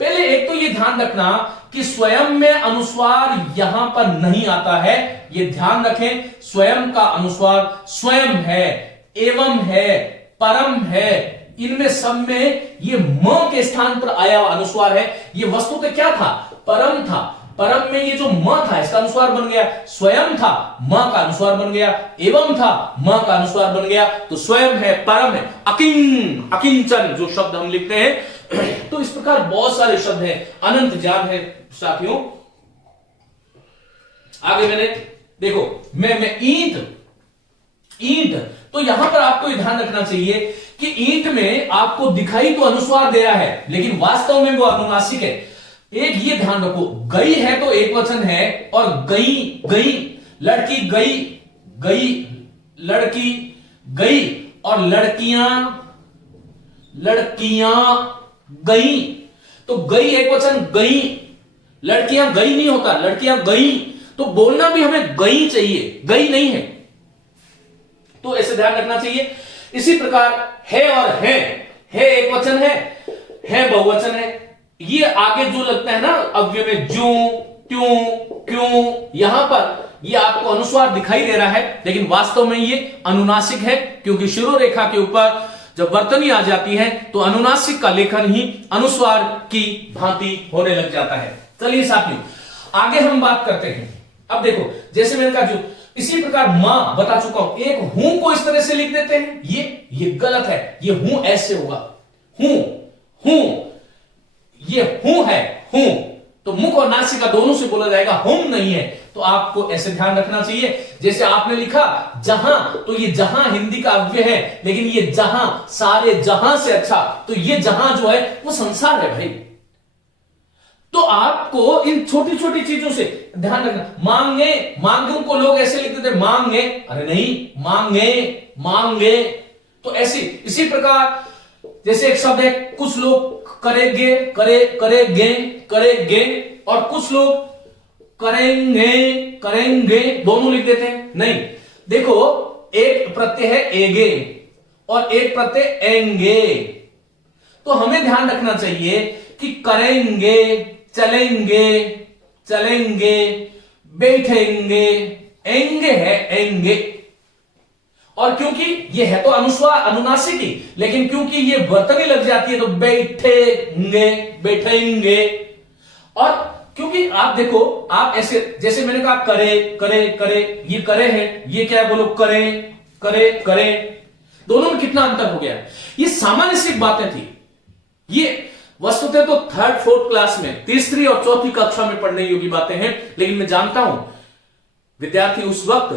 पहले एक तो ये ध्यान रखना कि स्वयं में अनुस्वार यहां पर नहीं आता है, ये ध्यान रखें। स्वयं का अनुस्वार स्वयं है, एवं है, परम है, इनमें सब में ये म के स्थान पर आया हुआ अनुस्वार है। ये वस्तु पे क्या था, परम था, परम में ये जो म था इसका अनुस्वार बन गया, स्वयं था म का अनुस्वार बन गया, एवं था म का अनुस्वार बन गया, तो स्वयं है, परम है। अकिं, अकिंचन जो शब्द हम लिखते हैं, तो इस प्रकार बहुत सारे शब्द हैं, अनंत ज्ञान है साथियों। आगे मैंने देखो, मैं ईंट, ईंट, तो यहां पर आपको ध्यान रखना चाहिए कि ईंट में आपको दिखाई तो अनुस्वार दे रहा है, लेकिन वास्तव में वो अनुनासिक है। एक ये ध्यान रखो, गई है तो एक वचन है, और गई, गई, लड़की गई, गई, लड़की गई, और लड़कियां, लड़कियां गई, तो गई एक वचन गई, लड़कियां गई नहीं होता, लड़कियां गई, तो बोलना भी हमें गई चाहिए, गई नहीं है, तो ऐसे ध्यान रखना चाहिए। इसी प्रकार है और है एक वचन है बहुवचन है। ये आगे जो लगता है ना अव्यय में, ज्यों, त्यों, क्यों, यहां पर ये आपको अनुस्वार दिखाई दे रहा है, लेकिन वास्तव में ये अनुनासिक है, क्योंकि शिरोरेखा के ऊपर जब वर्तनी आ जाती है तो अनुनासिक का लेखन ही अनुस्वार की भांति होने लग जाता है। चलिए साथियों, आगे हम बात करते हैं, अब देखो, जैसे मैंने कहा, जो इसी प्रकार मां बता चुका हूं, एक हूं को इस तरह से लिख देते हैं, ये गलत है। ये हूं ऐसे होगा, हूं, ये हूं है, हूं, तो मुख और नासिका दोनों से बोला जाएगा, हुम नहीं है। तो आपको ऐसे ध्यान रखना चाहिए। जैसे आपने लिखा जहां, तो ये जहां हिंदी का अव्यय है, लेकिन ये जहां, सारे जहां से अच्छा, तो ये जहां जो है वो संसार है भाई। तो आपको इन छोटी छोटी चीजों से ध्यान रखना। मांगे, मांगों को लोग ऐसे लिखते थे, मांगे, अरे नहीं, मांगे, मांगे। तो ऐसी, इसी प्रकार जैसे एक शब्द है, कुछ लोग करेंगे, करेंगे, और कुछ लोग करेंगे, दोनों लिख देते हैं। नहीं, देखो, एक प्रत्यय है एगे और एक प्रत्यय एंगे। तो हमें ध्यान रखना चाहिए कि करेंगे, चलेंगे, बैठेंगे, एंगे है, एंगे। और क्योंकि ये है तो अनुस्वार, अनुनासिक ही, लेकिन क्योंकि ये वर्तनी लग जाती है तो बैठेंगे। और क्योंकि आप देखो, आप ऐसे, जैसे मैंने कहा करे, ये करे है, ये क्या है, बोलो करे, दोनों में कितना अंतर हो गया है। ये सामान्य सी बातें थी। ये वस्तुतः तो 3rd 4th क्लास में, तीसरी और चौथी कक्षा में पढ़ने योग्य बातें हैं, लेकिन मैं जानता हूं विद्यार्थी उस वक्त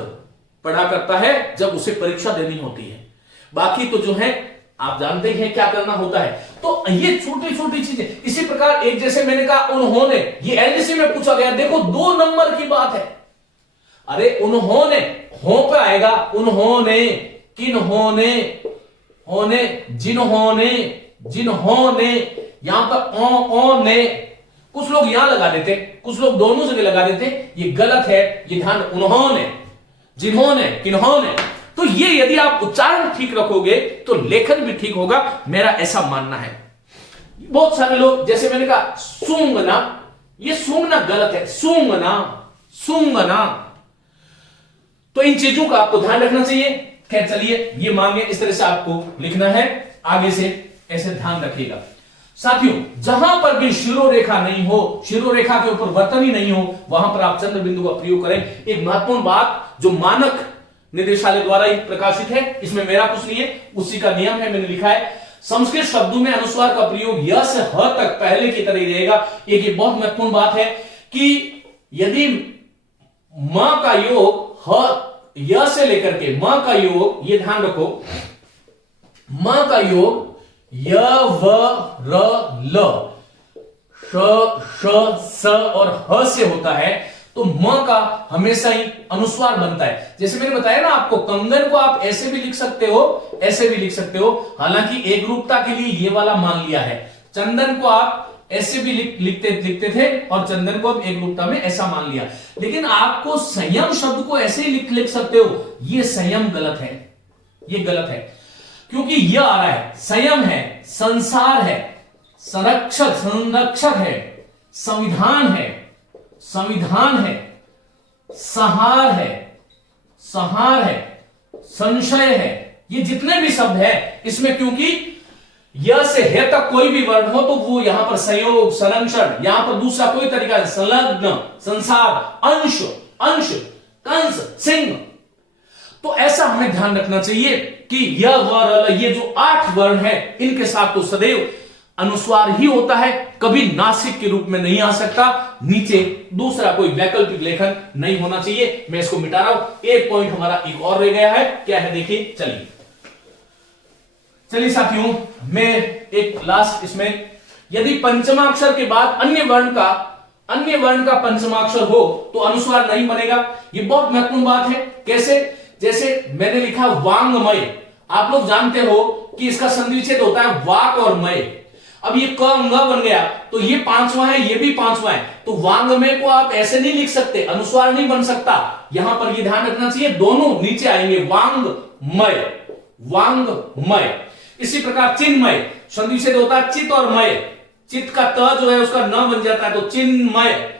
पढ़ा करता है जब उसे परीक्षा देनी होती है। बाकी तो जो है आप जानते ही हैं क्या करना होता है। तो ये छोटी छोटी चीजें, इसी प्रकार एक, जैसे मैंने कहा उन्होंने, ये एलडीसी में पूछा गया, देखो 2 नंबर की बात है। अरे उन्होंने, हो पे आएगा, उन्होंने, किन्होंने, होने, जिन्होंने, यहां पर ओ ने, कुछ लोग यहां लगा देते, कुछ लोग दोनों जगह लगा देते, ये गलत है, ये ध्यान। उन्होंने, जिन्होंने, किन्होंने। तो ये यदि आप उच्चारण ठीक रखोगे तो लेखन भी ठीक होगा, मेरा ऐसा मानना है। बहुत सारे लोग, जैसे मैंने कहा सूंघना, ये सूंघना गलत है, सूंघना। तो इन चीजों का आपको ध्यान रखना चाहिए। खैर चलिए, ये मांगे, इस तरह से आपको लिखना है, आगे से ऐसे ध्यान रखिएगा। साथियों, जहां पर भी शिरोरेखा नहीं हो, शिरोरेखा के ऊपर वर्तनी नहीं हो, वहां पर आप चंद्र बिंदु का प्रयोग करें। एक महत्वपूर्ण बात जो मानक निदेशालय द्वारा ही प्रकाशित है, इसमें मेरा कुछ नहीं है, उसी का नियम है, मैंने लिखा है, संस्कृत शब्दों में अनुस्वार का प्रयोग य से ह तक पहले की तरह ही रहेगा। एक ये बहुत महत्वपूर्ण बात है कि यदि म का योग ह, य से लेकर के म का योग, ये ध्यान रखो, म का योग य, व, र, ल, श, स और ह से होता है, तो म का हमेशा ही अनुस्वार बनता है। जैसे मैंने बताया ना आपको, कंगन को आप ऐसे भी लिख सकते हो, ऐसे भी लिख सकते हो, हालांकि एक रूपता के लिए ये वाला मान लिया है। चंदन को आप ऐसे भी लिखते थे और चंदन को अब एक रूपता में ऐसा मान लिया, लेकिन आपको संयम शब्द को ऐसे ही लिख सकते हो। ये संयम गलत है, ये गलत है, क्योंकि यह आ रहा है, संयम है, संसार है, संरक्षक है, संविधान है, संहार है, संशय है। ये जितने भी शब्द है इसमें, क्योंकि य से हे तक कोई भी वर्ण हो तो वो यहां पर संयोग, संरक्षण, यहां पर दूसरा कोई तरीका है, संलग्न, संसार, अंश, कंस, सिंह। तो ऐसा हमें ध्यान रखना चाहिए कि यह वर्ण, ये जो 8 वर्ण है, इनके साथ तो सदैव अनुस्वार ही होता है, कभी नासिक के रूप में नहीं आ सकता। नीचे दूसरा कोई वैकल्पिक लेखन नहीं होना चाहिए। मैं इसको मिटा रहा हूं। एक पॉइंट हमारा एक और रह गया है, क्या है देखिए। चलिए साथियों, मैं एक लास्ट इसमें, यदि पंचमाक्षर के बाद अन्य वर्ण का पंचमाक्षर हो तो अनुस्वार नहीं बनेगा। ये बहुत महत्वपूर्ण बात है। कैसे? जैसे मैंने लिखा वांगमय, आप लोग जानते हो कि इसका संधिविच्छेद होता है वाक और मय। अब ये क अंग बन गया तो ये 5वां है, ये भी 5वां है, तो वांगमय को आप ऐसे नहीं लिख सकते, अनुस्वार नहीं बन सकता। यहां पर ये ध्यान रखना चाहिए, दोनों नीचे आएंगे, वांगमय। इसी प्रकार चिन्मय, संधिविच्छेद होता है चित और मय, चित का त जो है उसका न बन जाता है, तो चिन्मय।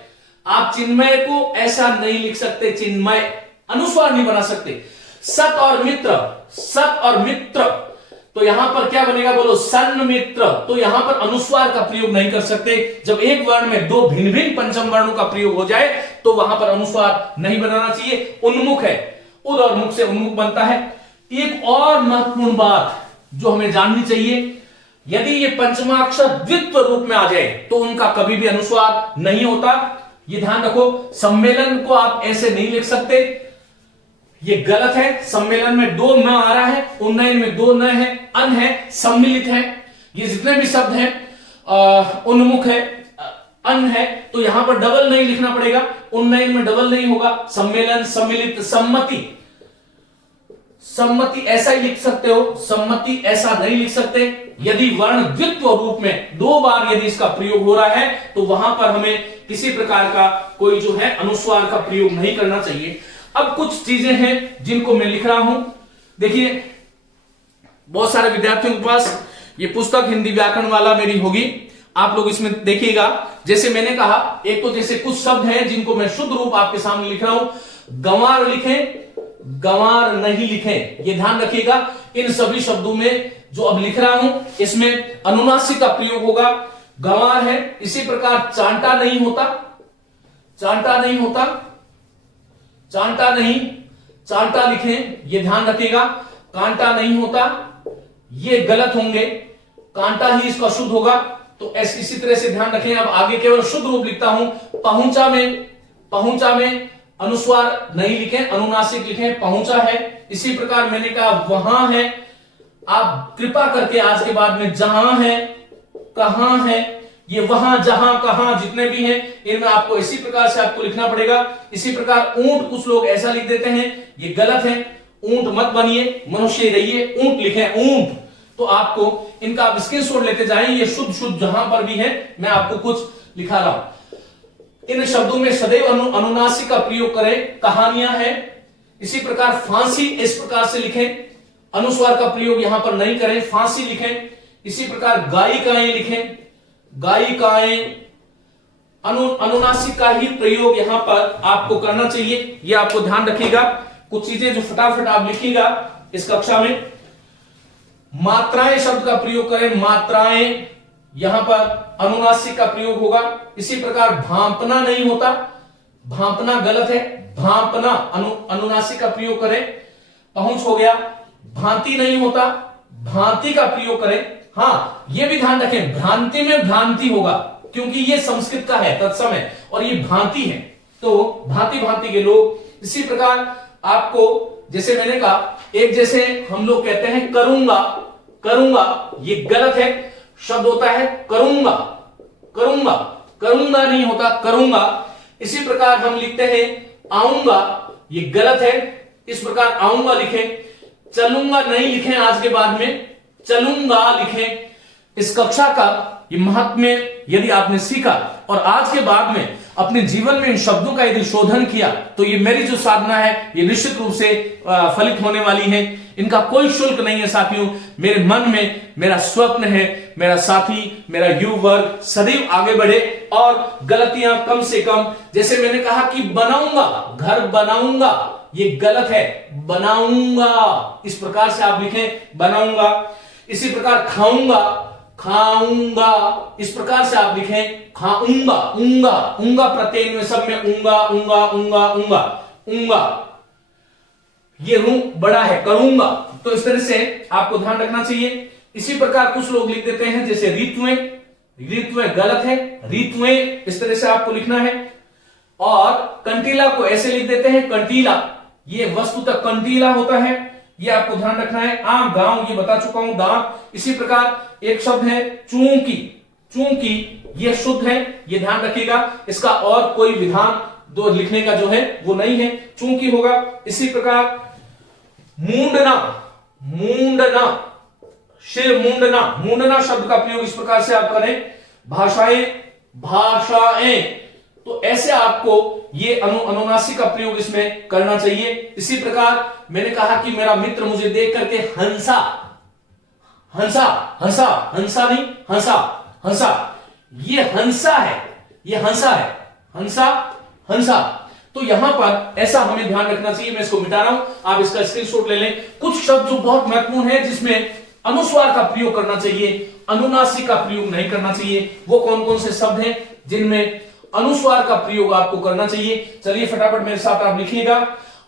आप चिन्मय को ऐसा नहीं लिख सकते, चिन्मय, अनुस्वार नहीं बना सकते। सत और मित्र, तो यहां पर क्या बनेगा बोलो, सन्मित्र। तो यहां पर अनुस्वार का प्रयोग नहीं कर सकते। जब एक वर्ण में दो भिन्न भिन्न पंचम वर्णों का प्रयोग हो जाए तो वहां पर अनुस्वार नहीं बनाना चाहिए। उन्मुख है, उद और मुख से उन्मुख बनता है। एक और महत्वपूर्ण बात जो हमें जाननी चाहिए, यदि ये पंचमाक्षर द्वित्व रूप में आ जाए तो उनका कभी भी अनुस्वार नहीं होता। ये ध्यान रखो। सम्मेलन को आप ऐसे नहीं लिख सकते, ये गलत है। सम्मेलन में दो न आ रहा है, उन्नयन में दो न है, अन है, सम्मिलित है। ये जितने भी शब्द हैं, उन्मुख है, अन है, तो यहां पर डबल नहीं लिखना पड़ेगा। उन्नयन में डबल नहीं होगा। सम्मेलन, सम्मिलित, सम्मति, सम्मति ऐसा ही लिख सकते हो, सम्मति ऐसा नहीं लिख सकते। यदि वर्ण द्वित्व रूप में दो बार यदि इसका प्रयोग हो रहा है तो वहां पर हमें किसी प्रकार का कोई जो है अनुस्वार का प्रयोग नहीं करना चाहिए। अब कुछ चीजें हैं जिनको मैं लिख रहा हूं। देखिए, बहुत सारे विद्यार्थियों के पास ये पुस्तक हिंदी व्याकरण वाला मेरी होगी, आप लोग इसमें देखिएगा। जैसे मैंने कहा, एक तो जैसे कुछ शब्द हैं जिनको मैं शुद्ध रूप आपके सामने लिख रहा हूं। गंवार लिखें, गंवार नहीं लिखें, ये ध्यान रखिएगा। इन सभी शब्दों में जो अब लिख रहा हूं इसमें अनुनासिक का प्रयोग होगा। गंवार है, इसी प्रकार चांटा नहीं होता, चांटा नहीं होता, चांटा नहीं, चांटा लिखें, ये ध्यान रखिएगा। कांटा नहीं होता, ये गलत होंगे, कांटा ही इसका शुद्ध होगा। तो इसी तरह से ध्यान रखें। अब आगे केवल शुद्ध रूप लिखता हूं। पहुंचा में, पहुंचा में अनुस्वार नहीं लिखें, अनुनासिक लिखें, पहुंचा है। इसी प्रकार मैंने कहा वहां है, आप कृपा करके आज के बाद में जहां है, कहां है, ये वहां, जहां, कहां जितने भी हैं इनमें आपको इसी प्रकार से आपको लिखना पड़ेगा। इसी प्रकार ऊंट, कुछ लोग ऐसा लिख देते हैं, ये गलत है। ऊंट मत बनिए, मनुष्य रहिए, ऊंट लिखें, ऊंट। तो आपको इनका आप स्क्रीनशॉट लेते जाएं। ये शुद्ध शुद्ध जहां पर भी है मैं आपको कुछ लिखा रहा हूं। इन शब्दों में सदैव अनुनासिक का प्रयोग करें। कहानियां हैं, इसी प्रकार फांसी इस प्रकार से लिखें, अनुस्वार का प्रयोग यहां पर नहीं करें, फांसी लिखें। इसी प्रकार गायिकाएं लिखें, गायिकाएं, अनुनासिक का ही प्रयोग यहां पर आपको करना चाहिए। यह आपको ध्यान रखिएगा। कुछ चीजें जो फटाफट आप लिखिएगा इस कक्षा में। मात्राएं शब्द का प्रयोग करें, मात्राएं, यहां पर अनुनासिक का प्रयोग होगा। इसी प्रकार भांपना नहीं होता, भांपना गलत है, भांपना अनुनासिक का प्रयोग करें, पहुंच हो गया। भांति नहीं होता, भांति का प्रयोग करें। हां, यह भी ध्यान रखें, भ्रांति में भ्रांति होगा क्योंकि यह संस्कृत का है तत्समय और ये भांति है, तो भांति भांति के लोग। इसी प्रकार आपको, जैसे मैंने कहा, एक जैसे हम लोग कहते हैं करूंगा, करूंगा, ये गलत है। शब्द होता है करूंगा, करूंगा, करूंगा नहीं होता, करूंगा। इसी प्रकार हम लिखते हैं आऊंगा, ये गलत है। इस प्रकार आऊंगा लिखें। चलूंगा नहीं लिखें, आज के बाद में चलूंगा लिखें। इस कक्षा का ये महत्व यदि आपने सीखा और आज के बाद में अपने जीवन में इन शब्दों का यदि शोधन किया तो ये मेरी जो साधना है ये निश्चित रूप से फलित होने वाली है। इनका कोई शुल्क नहीं है साथियों। मेरे मन में मेरा स्वप्न है, मेरा साथी, मेरा युवा वर्ग सदैव आगे बढ़े और गलतियां कम से कम। जैसे मैंने कहा कि बनाऊंगा, घर बनाऊंगा, ये गलत है, बनाऊंगा। इस प्रकार से आप लिखें, बनाऊंगा। इसी प्रकार खाऊंगा, खाऊंगा, इस प्रकार से आप लिखें, खाऊंगा। ऊंगा, ऊंगा प्रत्यय में सब में ऊंगा, ऊंगा, ऊंगा, ऊंगा, ऊंगा, ये रू बड़ा है, करूंगा। तो इस तरह से आपको ध्यान रखना चाहिए। इसी प्रकार कुछ लोग लिख देते हैं जैसे ऋतुएं, ऋतुएं गलत है, ऋतुएं इस तरह से आपको लिखना है। और कंटीला को ऐसे लिख देते हैं कंटीला, ये वस्तुतः कंटीला होता है, ये आपको ध्यान रखना है। आम, गांव, ये बता चुका हूं, गांव। इसी प्रकार एक शब्द है चूंकि, चूंकि ये शुद्ध है, ये ध्यान रखिएगा। इसका और कोई विधान दो लिखने का जो है वो नहीं है, चूंकि होगा। इसी प्रकार मूंडना, मूंडना, सिर मूंडना, मूंडना शब्द का प्रयोग इस प्रकार से आप करें। भाषाएं, भाषाएं, तो ऐसे आपको ये अनुनासिक का प्रयोग इसमें करना चाहिए। इसी प्रकार मैंने कहा कि मेरा मित्र मुझे देख करके हंसा, हंसा, हंसा, हंसा नहीं, हंसा, हंसा, ये हंसा है, ये हंसा है, हंसा, हंसा। तो यहां पर ऐसा हमें ध्यान रखना चाहिए। मैं इसको मिटा रहा हूं, आप इसका स्क्रीनशॉट ले लें। कुछ शब्द जो बहुत महत्वपूर्ण है जिसमें अनुस्वार का प्रयोग करना चाहिए, अनुनासिक का प्रयोग नहीं करना चाहिए। वो कौन कौन से शब्द हैं जिनमें अनुस्वार का प्रयोग आपको करना चाहिए? चलिए फटाफट मेरे साथ आप लिखिएगा।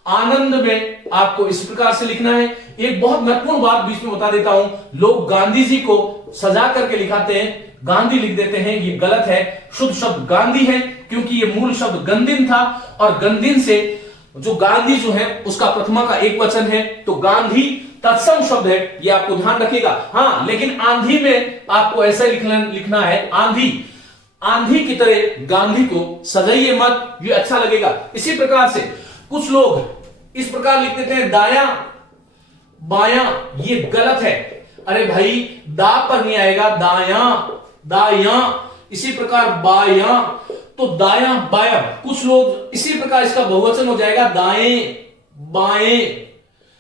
आनंद में आपको इस प्रकार से लिखना है। एक बहुत महत्वपूर्ण बात बीच में बता देता हूं, लोग गांधी जी को सजा करके लिखाते हैं, गांधी लिख देते हैं, ये गलत है। शुद्ध शब्द गांधी है, क्योंकि ये मूल शब्द गंदिन था, और गंदिन से जो गांधी जो है उसका प्रथमा का एक वचन है, तो गांधी तत्सम शब्द है, ये आपको ध्यान रखिएगा। हाँ, लेकिन आंधी में आपको ऐसा लिखना है, आंधी, आंधी की तरह गांधी को सजाइए मत, ये अच्छा लगेगा। इसी प्रकार से कुछ लोग इस प्रकार लिख देते हैं दायां बायां, ये गलत है। अरे भाई, दा पर नहीं आएगा, दायां दायां। इसी प्रकार बायां, तो दायां बायां। कुछ लोग इसी प्रकार इसका बहुवचन हो जाएगा दाएं बाएं,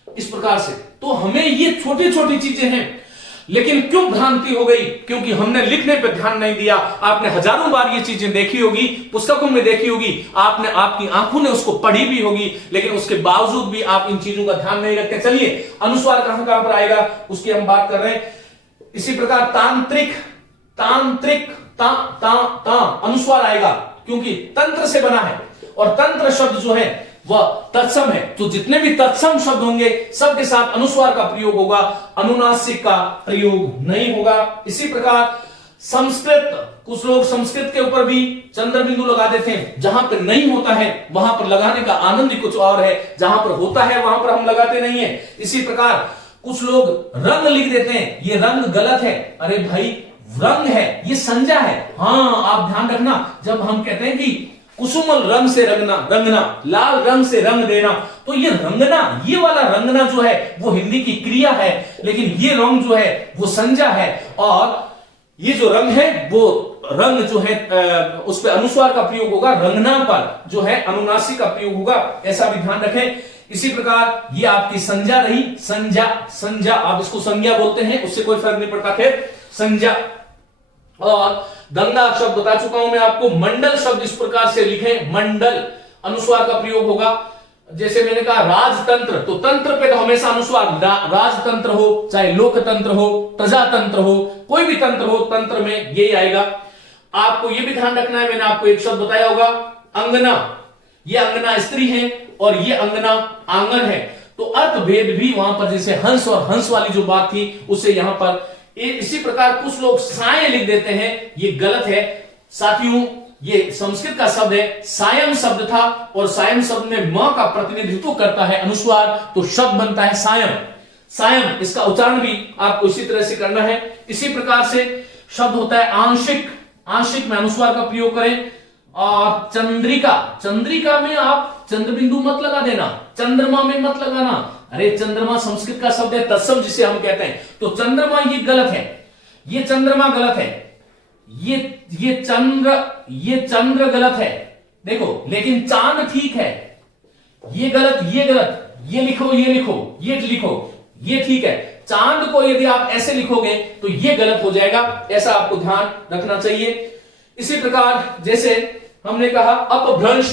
इस प्रकार से। तो हमें ये छोटी छोटी चीजें हैं, लेकिन क्यों भ्रांति हो गई? क्योंकि हमने लिखने पर ध्यान नहीं दिया। आपने हजारों बार ये चीजें देखी होगी, पुस्तकों में देखी होगी, आपने, आपकी आंखों ने उसको पढ़ी भी होगी, लेकिन उसके बावजूद भी आप इन चीजों का ध्यान नहीं रखते। चलिए, अनुस्वार कहां कहां पर आएगा उसकी हम बात कर रहे हैं। इसी प्रकार तांत्रिक, तांत्रिक, ता ता ता अनुस्वार आएगा, क्योंकि तंत्र से बना है, और तंत्र शब्द जो है वह तत्सम है। तो जितने भी तत्सम शब्द होंगे सबके साथ अनुस्वार का प्रयोग होगा, अनुनासिक का प्रयोग नहीं होगा। इसी प्रकार संस्कृत, कुछ लोग संस्कृत के ऊपर भी चंद्र बिंदु लगा देते हैं। जहां पर नहीं होता है वहां पर लगाने का आनंद ही कुछ और है, जहां पर होता है वहां पर हम लगाते नहीं है। इसी प्रकार कुछ लोग रंग लिख देते हैं, ये रंग गलत है। अरे भाई, रंग है, ये संज्ञा है। हाँ, आप ध्यान रखना, जब हम कहते हैं कि कुसुमल रंग से रंगना, रंगना, लाल रंग से रंग देना, तो ये रंगना, ये वाला रंगना जो है वो हिंदी की क्रिया है, लेकिन ये रंग जो है वो संज्ञा है। और ये जो रंग है वो रंग जो है उस पर अनुस्वार का प्रयोग होगा, रंगना पर जो है अनुनासिक का प्रयोग होगा, ऐसा भी ध्यान रखें। इसी प्रकार ये आपकी संज्ञा रही, संज्ञा, संज्ञा, आप इसको संज्ञा बोलते हैं, उससे कोई फर्क नहीं पड़ता, खैर संज्ञा। और गंगा शब्द बता चुका हूं मैं आपको। मंडल शब्द इस प्रकार से लिखें, मंडल, अनुस्वार का प्रयोग होगा। जैसे मैंने कहा राजतंत्र, तो तंत्र पे तो हमेशा अनुस्वार, राजतंत्र हो, चाहे लोकतंत्र हो, प्रजातंत्र हो, कोई भी तंत्र हो, तंत्र में यही आएगा। आपको यह भी ध्यान रखना है, मैंने आपको एक शब्द बताया होगा, अंगना। ये अंगना स्त्री है और ये अंगना आंगन है, तो अर्थ भेद भी वहां पर, जैसे हंस और हंस वाली जो बात थी उससे यहां पर। इसी प्रकार कुछ लोग साय लिख देते हैं, ये गलत है साथियों। ये संस्कृत का शब्द है, सायम शब्द था, और सायम शब्द में म का प्रतिनिधित्व करता है अनुस्वार, तो शब्द बनता है सायम, सायम। इसका उच्चारण भी आपको इसी तरह से करना है। इसी प्रकार से शब्द होता है आंशिक, आंशिक में अनुस्वार का प्रयोग करें। और चंद्रिका, चंद्रिका में आप चंद्र बिंदु मत लगा देना, चंद्रमा में मत लगाना। अरे चंद्रमा संस्कृत का शब्द है, तत्सम जिसे हम कहते हैं, तो चंद्रमा ये गलत है, ये चंद्रमा गलत है, ये चंद्र गलत है, देखो। लेकिन चांद ठीक है, ये गलत, ये गलत, ये लिखो, ये लिखो, ये लिखो, ये ठीक है। चांद को यदि आप ऐसे लिखोगे तो ये गलत हो जाएगा, ऐसा आपको ध्यान रखना चाहिए। इसी प्रकार जैसे हमने कहा अपभ्रंश,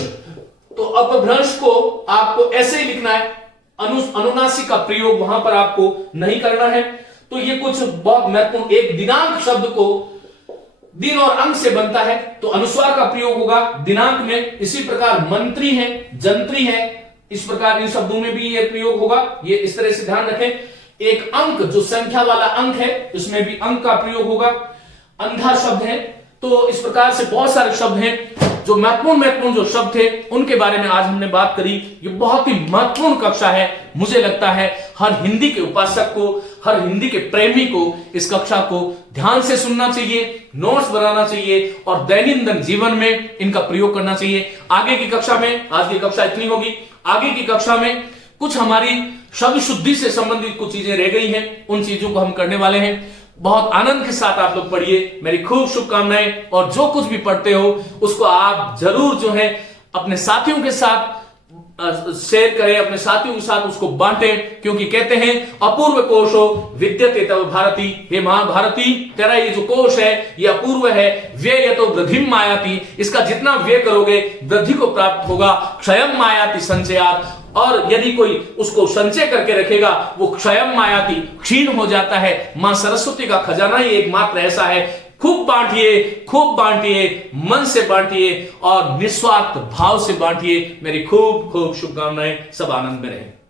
तो अपभ्रंश को आपको ऐसे ही लिखना है, अनुनासिक का प्रयोग वहां पर आपको नहीं करना है। तो ये कुछ बहुत महत्वपूर्ण, एक दिनांक शब्द को दिन और अंक से बनता है, तो अनुस्वार का प्रयोग होगा दिनांक में। इसी प्रकार मंत्री है, जंत्री है, इस प्रकार इन शब्दों में भी ये प्रयोग होगा, ये इस तरह से ध्यान रखें। एक अंक जो संख्या वाला अंक है, इसमें भी अंक का प्रयोग होगा। अंधा शब्द है, तो इस प्रकार से बहुत सारे शब्द हैं जो महत्वपूर्ण जो शब्द थे उनके बारे में आज हमने बात करी। ये बहुत ही महत्वपूर्ण कक्षा है, मुझे लगता है हर हिंदी के उपासक को, हर हिंदी के प्रेमी को इस कक्षा को ध्यान से सुनना चाहिए, नोट्स बनाना चाहिए और दैनंदिन जीवन में इनका प्रयोग करना चाहिए। आगे की कक्षा में, आज की कक्षा इतनी होगी, आगे की कक्षा में कुछ हमारी शब्द शुद्धि से संबंधित कुछ चीजें रह गई हैं, उन चीजों को हम करने वाले हैं। बहुत आनंद के साथ आप लोग पढ़िए, मेरी खूब शुभकामनाएं। और जो कुछ भी पढ़ते हो उसको आप जरूर जो है अपने साथियों के साथ शेयर करें, अपने साथियों के साथ उसको बांटें, क्योंकि कहते हैं अपूर्व कोशो विद्यते तव भारती। हे महाभारती, तेरा ये जो कोश है ये अपूर्व है, व्यय तो वृद्धिम मायाति, इसका जितना व्यय करोगे वृद्धि को प्राप्त होगा, क्षयम मायाति संचयात, और यदि कोई उसको संचय करके रखेगा वो स्वयं मायाती क्षीण हो जाता है। मां सरस्वती का खजाना ही एकमात्र ऐसा है। खूब बांटिए, मन से बांटिए और निस्वार्थ भाव से बांटिए। मेरी खूब खूब शुभकामनाएं। सब आनंद में रहें।